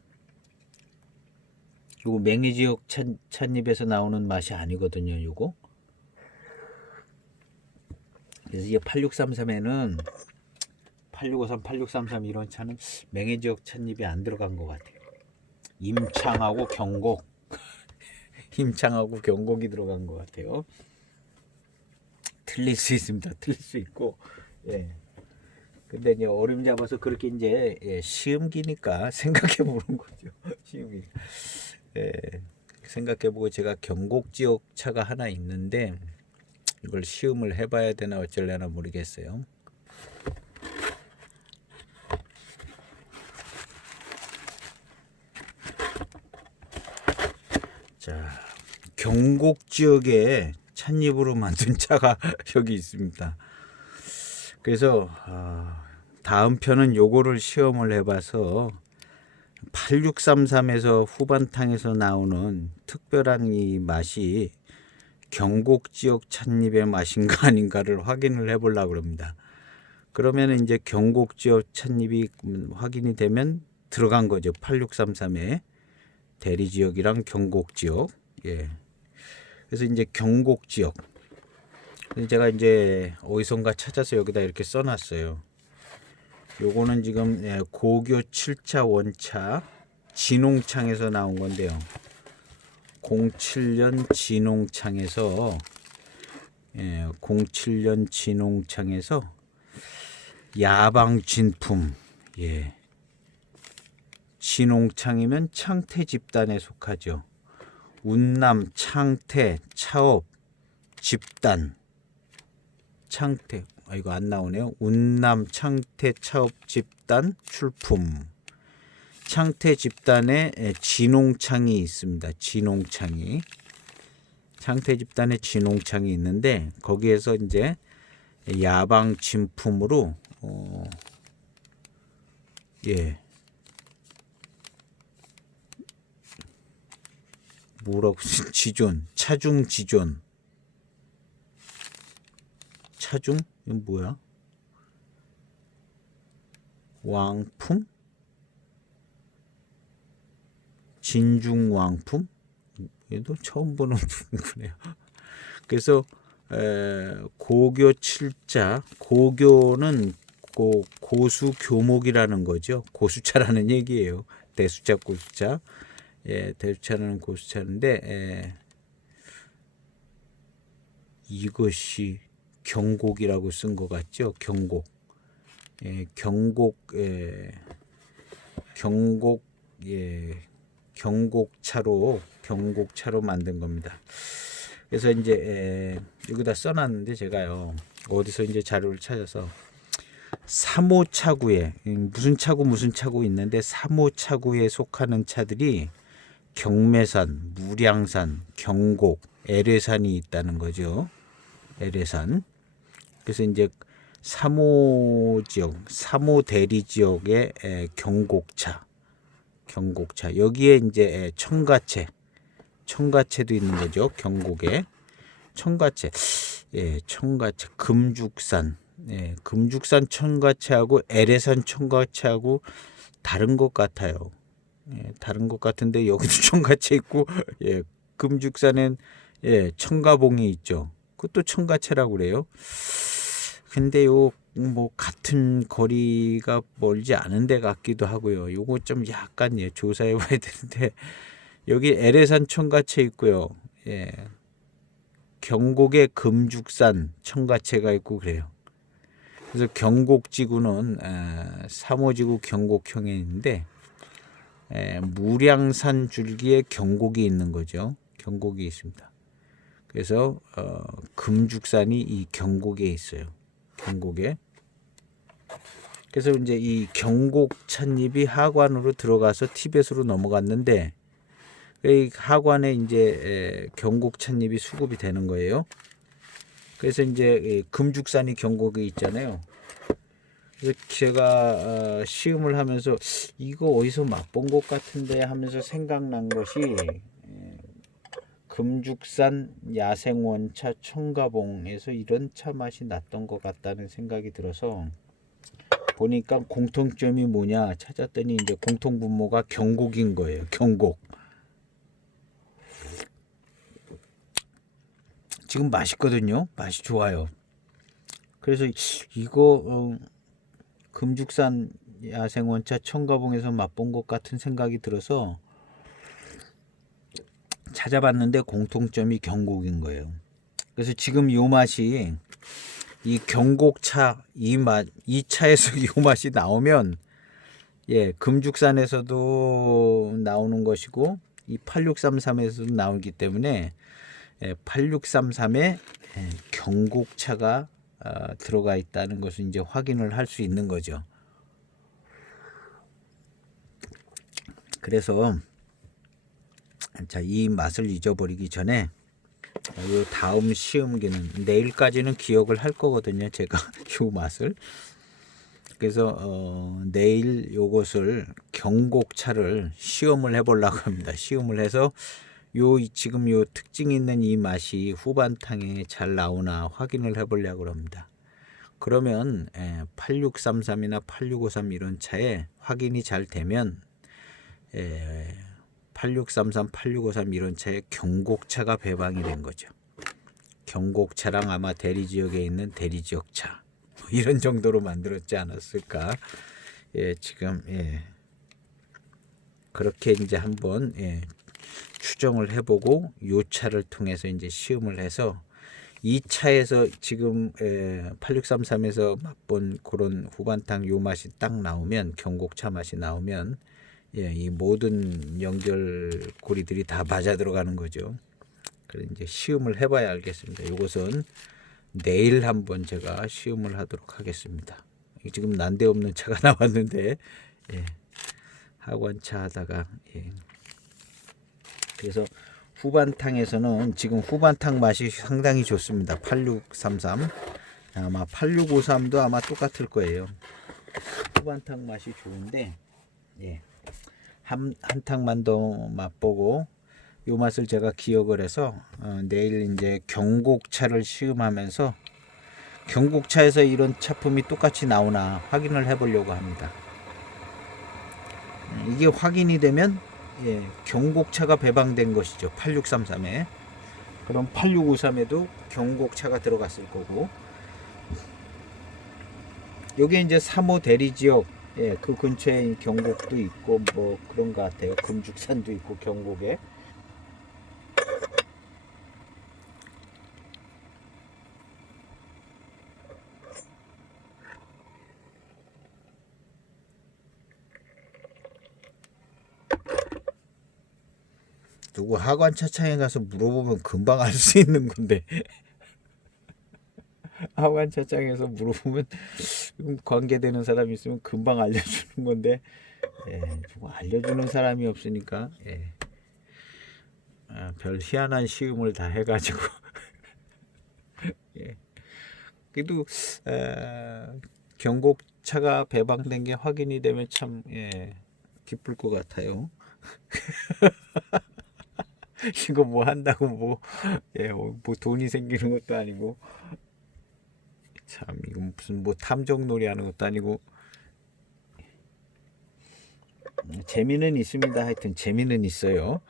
요거 맹해 지역 찻잎에서 나오는 맛이 아니거든요. 요거. 그래서 이게 8633에는 8653, 8633 이런 차는 맹해 지역 찻잎이 안 들어간 것 같아요. 임창하고 경곡, 임창하고 경곡이 들어간 것 같아요. 틀릴 수 있습니다. 틀릴 수 있고, 예. 근데 이제 어림 잡아서 그렇게 이제 시음기니까 생각해 보는 거죠. 시음기. 생각해 보고 제가 경곡 지역 차가 하나 있는데 이걸 시음을 해봐야 되나 어쩔려나 모르겠어요. 자, 경곡 지역에 찻잎으로 만든 차가 여기 있습니다. 그래서 다음 편은 요거를 시험을 해봐서 8633에서 후반탕에서 나오는 특별한 이 맛이 경곡 지역 찻잎의 맛인가 아닌가를 확인을 해보려고 합니다. 그러면 이제 경곡 지역 찻잎이 확인이 되면 들어간 거죠. 8633에 대리 지역이랑 경곡 지역. 예. 그래서 이제 경곡 지역. 제가 이제 어디선가 찾아서 여기다 이렇게 써놨어요. 요거는 지금 고교 7차 원차 진홍창에서 나온 건데요. 07년 진홍창에서 07년 진홍창에서 야방 진품. 예. 진홍창이면 창태 집단에 속하죠. 운남, 창태, 차업, 집단. 창태, 이거 안 나오네요. 운남, 창태, 차업 집단 출품. 창태 집단에 진홍창이 있습니다. 진홍창이. 창태 집단에 진홍창이 있는데 거기에서 이제 야방 진품으로 예. 뭐라고 지존, 차중 지존. 차중? 이건 뭐야? 왕품? 진중 왕품? 얘도 처음 보는 부분이네요. 그래서 고교 7자, 고교는 고수 교목이라는 거죠. 고수차라는 얘기예요. 대수차 고수차. 예, 대수차는 고수차인데 이것이 경곡이라고 쓴 것 같죠. 경곡. 예, 경곡 경곡차로 만든 겁니다. 그래서 이제 여기다 써놨는데 제가요 어디서 이제 자료를 찾아서 3호 차구에 무슨 차구 있는데 3호 차구에 속하는 차들이 경매산, 무량산, 경곡, 애례산이 있다는 거죠. 애례산. 그래서 이제 3호 지역, 3호 대리 지역의 경곡차 여기에 이제 청가채도 있는 거죠. 경곡에 청가채, 금죽산, 금죽산 청가채하고 애례산 청가채하고 다른 것 같아요. 다른 것 같은데 여기도 청가채 있고, 금죽산엔 청가봉이 있죠. 그것도 청가채라고 그래요. 근데요, 뭐 같은 거리가 멀지 않은 데 같기도 하고요. 요거 좀 약간 조사해 봐야 되는데 여기 애례산 청가채 있고요. 경곡의 금죽산 청가채가 있고 그래요. 그래서 경곡지구는 3호지구 경곡형에 있는데 무량산 줄기에 경곡이 있는 거죠. 경곡이 있습니다. 그래서 금죽산이 이 경곡에 있어요. 경곡에. 그래서 이제 이 경곡 찻잎이 하관으로 들어가서 티벳으로 넘어갔는데 이 하관에 이제 경곡 찻잎이 수급이 되는 거예요. 그래서 이제 금죽산이 경곡에 있잖아요. 그래서 제가 시음을 하면서 이거 어디서 맛본 것 같은데 하면서 생각난 것이 금죽산 야생원차 청가봉에서 이런 차 맛이 났던 것 같다는 생각이 들어서 보니까 공통점이 뭐냐 찾았더니 이제 공통분모가 경곡인 거예요. 경곡. 지금 맛있거든요. 맛이 좋아요. 그래서 이거 금죽산 야생원차 청가봉에서 맛본 것 같은 생각이 들어서 찾아봤는데 공통점이 경곡인 거예요. 그래서 지금 요 맛이 이 경곡차 이 차에서 요 맛이 나오면 금죽산에서도 나오는 것이고 이 8633에서도 나오기 때문에 8633에 경곡차가 들어가 있다는 것을 이제 확인을 할 수 있는 거죠. 그래서 이 맛을 잊어버리기 전에 이 다음 시음기는 내일까지는 기억을 할 거거든요. 제가 이 맛을. 그래서 내일 요것을 경곡차를 시음을 해보려고 합니다. 시음을 해서 지금 요 특징 있는 이 맛이 후반탕에 잘 나오나 확인을 해보려고 합니다. 그러면 8633이나 8653 이런 차에 확인이 잘 되면 8633, 8653 이런 차에 경곡차가 배방이 된 거죠. 경곡차랑 아마 대리지역에 있는 대리지역차 이런 정도로 만들었지 않았을까. 지금 그렇게 이제 한번 추정을 해보고 요 차를 통해서 이제 시음을 해서 이 차에서 지금 8633에서 맛본 그런 후반탕 요 맛이 딱 나오면 경곡차 맛이 나오면 이 모든 연결고리들이 다 맞아 들어가는 거죠. 그래서 이제 시음을 해봐야 알겠습니다. 이것은 내일 한번 제가 시음을 하도록 하겠습니다. 지금 난데없는 차가 나왔는데 학원차 하다가 그래서 후반탕에서는 지금 후반탕 맛이 상당히 좋습니다. 8633 아마 8653도 아마 똑같을 거예요. 후반탕 맛이 좋은데 예. 한 탕만 더 맛보고 요 맛을 제가 기억을 해서 내일 이제 경곡차를 시음하면서 경곡차에서 이런 차품이 똑같이 나오나 확인을 해보려고 합니다. 이게 확인이 되면 예, 경곡차가 배방된 것이죠. 8633에. 그럼 8653에도 경곡차가 들어갔을 거고, 여기 이제 3호 대리 지역, 예, 그 근처에 경곡도 있고 뭐 그런 것 같아요. 금죽산도 있고 경곡에. 누구 하관 차창에 가서 물어보면 금방 알 수 있는 건데 하관 차창에서 물어보면 관계되는 사람이 있으면 금방 알려주는 건데 예, 누구 알려주는 사람이 없으니까 예. 별 희한한 시음을 다 해가지고 예. 그래도 경곡차가 배방된 게 확인이 되면 참 예, 기쁠 것 같아요. 이거 뭐 한다고 뭐, 예, 뭐 돈이 생기는 것도 아니고, 참, 이거 무슨 뭐 탐정놀이 하는 것도 아니고, 재미는 있습니다. 하여튼 재미는 있어요.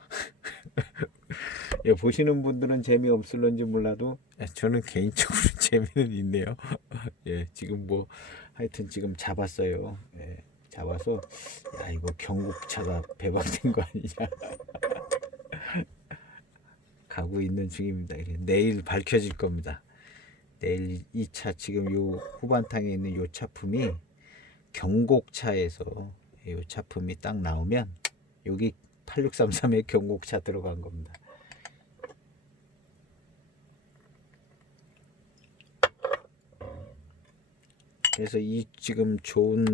예, 보시는 분들은 재미없을런지 몰라도, 예, 저는 개인적으로 재미는 있네요. 예, 지금 뭐, 하여튼 지금 잡았어요. 예, 잡아서, 야, 이거 경국차가 배방된 거 아니냐. 가고 있는 중입니다. 내일 밝혀질 겁니다. 내일 이 차 지금 요 후반탕에 있는 요 차품이 경곡차에서 요 차품이 딱 나오면 여기 8633에 경곡차 들어간 겁니다. 그래서 이 지금 좋은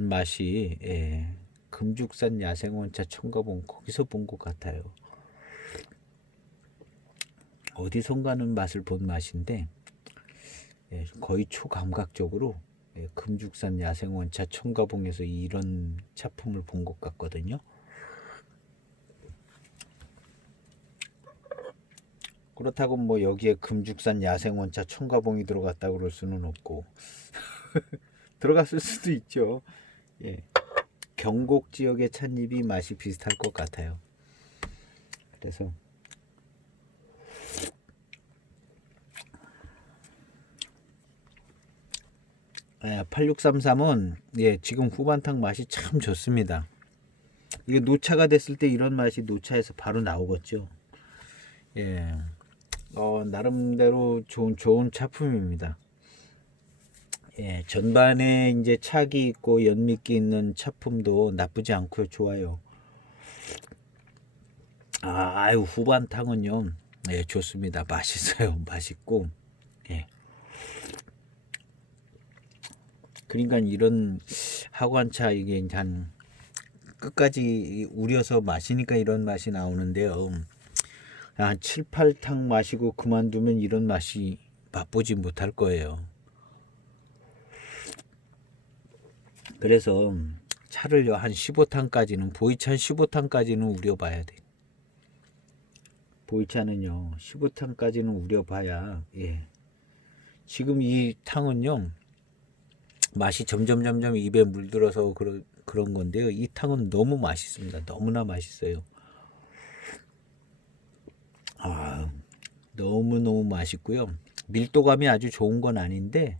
맛이 예, 금죽산 야생원차 첨가본 거기서 본 것 같아요. 어디선가는 맛을 본 맛인데 예, 거의 초감각적으로 예, 금죽산 야생원차 첨가봉에서 이런 차품을 본 것 같거든요. 그렇다고 뭐 여기에 금죽산 야생원차 첨가봉이 들어갔다고 그럴 수는 없고 들어갔을 수도 있죠. 예, 경곡 지역의 찻잎이 맛이 비슷할 것 같아요. 그래서 8633은 예, 지금 후반탕 맛이 참 좋습니다. 이게 노차가 됐을 때 이런 맛이 노차에서 바로 나오겠죠. 예, 나름대로 좋은 차품입니다. 예, 전반에 이제 착이 있고 연미기 있는 차품도 나쁘지 않고요, 좋아요. 아유 후반탕은요, 예, 좋습니다. 맛있어요, 맛있고. 예. 그러니까 이런 하관차 이게 한 끝까지 우려서 마시니까 이런 맛이 나오는데요. 한 7, 8탕 마시고 그만두면 이런 맛이 맛보지 못할 거예요. 그래서 차를요 한 15탕까지는 보이차 15탕까지는 우려봐야 돼. 보이차는요 15탕까지는 우려봐야 예. 지금 이 탕은요 맛이 점점 입에 물들어서 그런 건데요. 이 탕은 너무 맛있습니다. 너무나 맛있어요. 너무 맛있고요. 밀도감이 아주 좋은 건 아닌데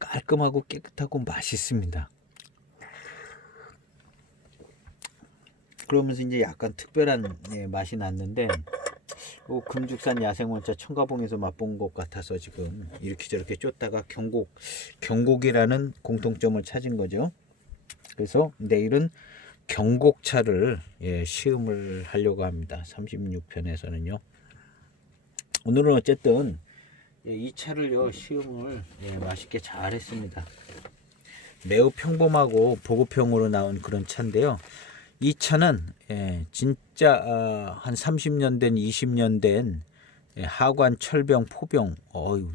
깔끔하고 깨끗하고 맛있습니다. 그러면서 이제 약간 특별한 예, 맛이 났는데 금죽산 야생원차 첨가봉에서 맛본 것 같아서 지금 이렇게 저렇게 쫓다가 경곡이라는 공통점을 찾은 거죠. 그래서 내일은 경곡차를 예, 시음을 하려고 합니다. 36편에서는요. 오늘은 어쨌든 예, 이 차를요 시음을 예, 맛있게 잘 했습니다. 매우 평범하고 보급형으로 나온 그런 차인데요. 이 차는 예, 진짜 한 30년 된 20년 된 예, 하관 철병 포병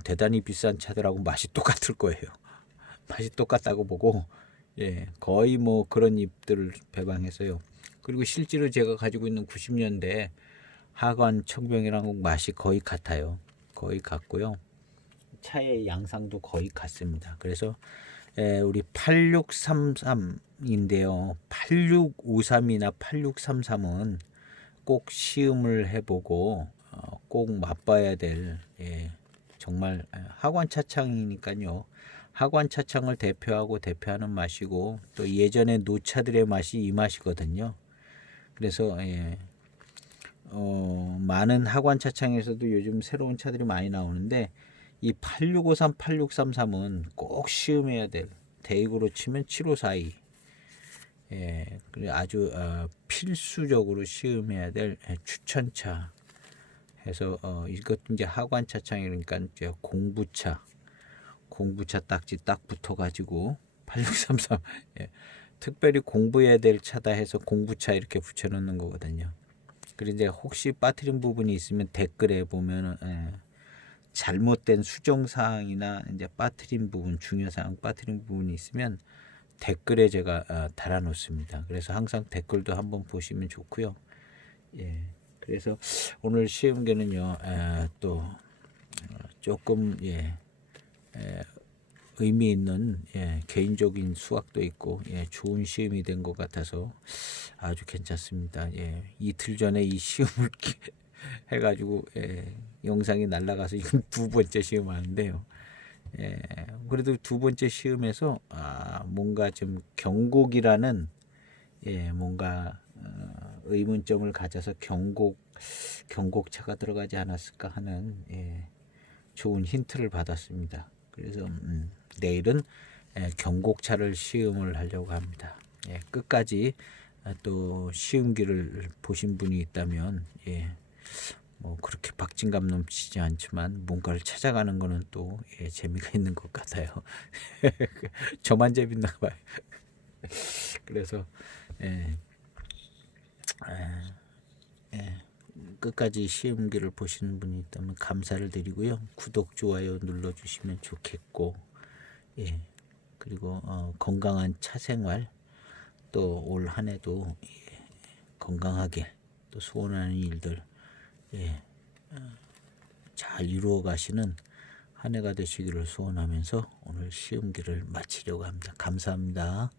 대단히 비싼 차들하고 맛이 똑같을 거예요. 맛이 똑같다고 보고 예, 거의 뭐 그런 잎들을 배방해서요. 그리고 실제로 제가 가지고 있는 90년대 하관 청병이랑 맛이 거의 같아요. 거의 같고요. 차의 양상도 거의 같습니다. 그래서 우리 8633인데요. 8653이나 8633은 꼭 시음을 해보고 꼭 맛봐야 될 정말 하관 차창이니까요. 하관 차창을 대표하는 맛이고 또 예전에 노차들의 맛이 이 맛이거든요. 그래서 많은 하관 차창에서도 요즘 새로운 차들이 많이 나오는데 이 8653, 8633은 꼭 시음해야 될 대익으로 치면 7542 그리고 아주 필수적으로 시음해야 될 추천차 해서 이것 이제 하관 차창이니까 이제 공부차 딱지 딱 붙어가지고 8633 특별히 공부해야 될 차다 해서 공부차 이렇게 붙여놓는 거거든요. 그리고 이제 혹시 빠뜨린 부분이 있으면 댓글에 보면은 잘못된 수정 사항이나 이제 빠뜨린 부분, 중요 사항 빠뜨린 부분이 있으면 댓글에 제가 달아 놓습니다. 그래서 항상 댓글도 한번 보시면 좋고요. 그래서 오늘 시험계는요 또 조금 의미 있는 개인적인 수학도 있고 좋은 시험이 된 것 같아서 아주 괜찮습니다. 이틀 전에 이 시험을 해가지고 영상이 날라가서 이건 두 번째 시험 하는데요. 그래도 두 번째 시험에서 뭔가 좀 경곡이라는 뭔가 의문점을 가져서 경곡차가 들어가지 않았을까 하는 좋은 힌트를 받았습니다. 그래서 내일은 경곡차를 시음을 하려고 합니다. 끝까지 또 시음기를 보신 분이 있다면 뭐 그렇게 박진감 넘치지 않지만 뭔가를 찾아가는 거는 또 재미가 있는 것 같아요. 저만 재밌나 봐요. 그래서 끝까지 시음기를 보시는 분이 있다면 감사를 드리고요. 구독, 좋아요 눌러주시면 좋겠고 그리고 건강한 차 생활 또 올 한 해도 건강하게 또 소원하는 일들 잘 이루어 가시는 한 해가 되시기를 소원하면서 오늘 시음기를 마치려고 합니다. 감사합니다.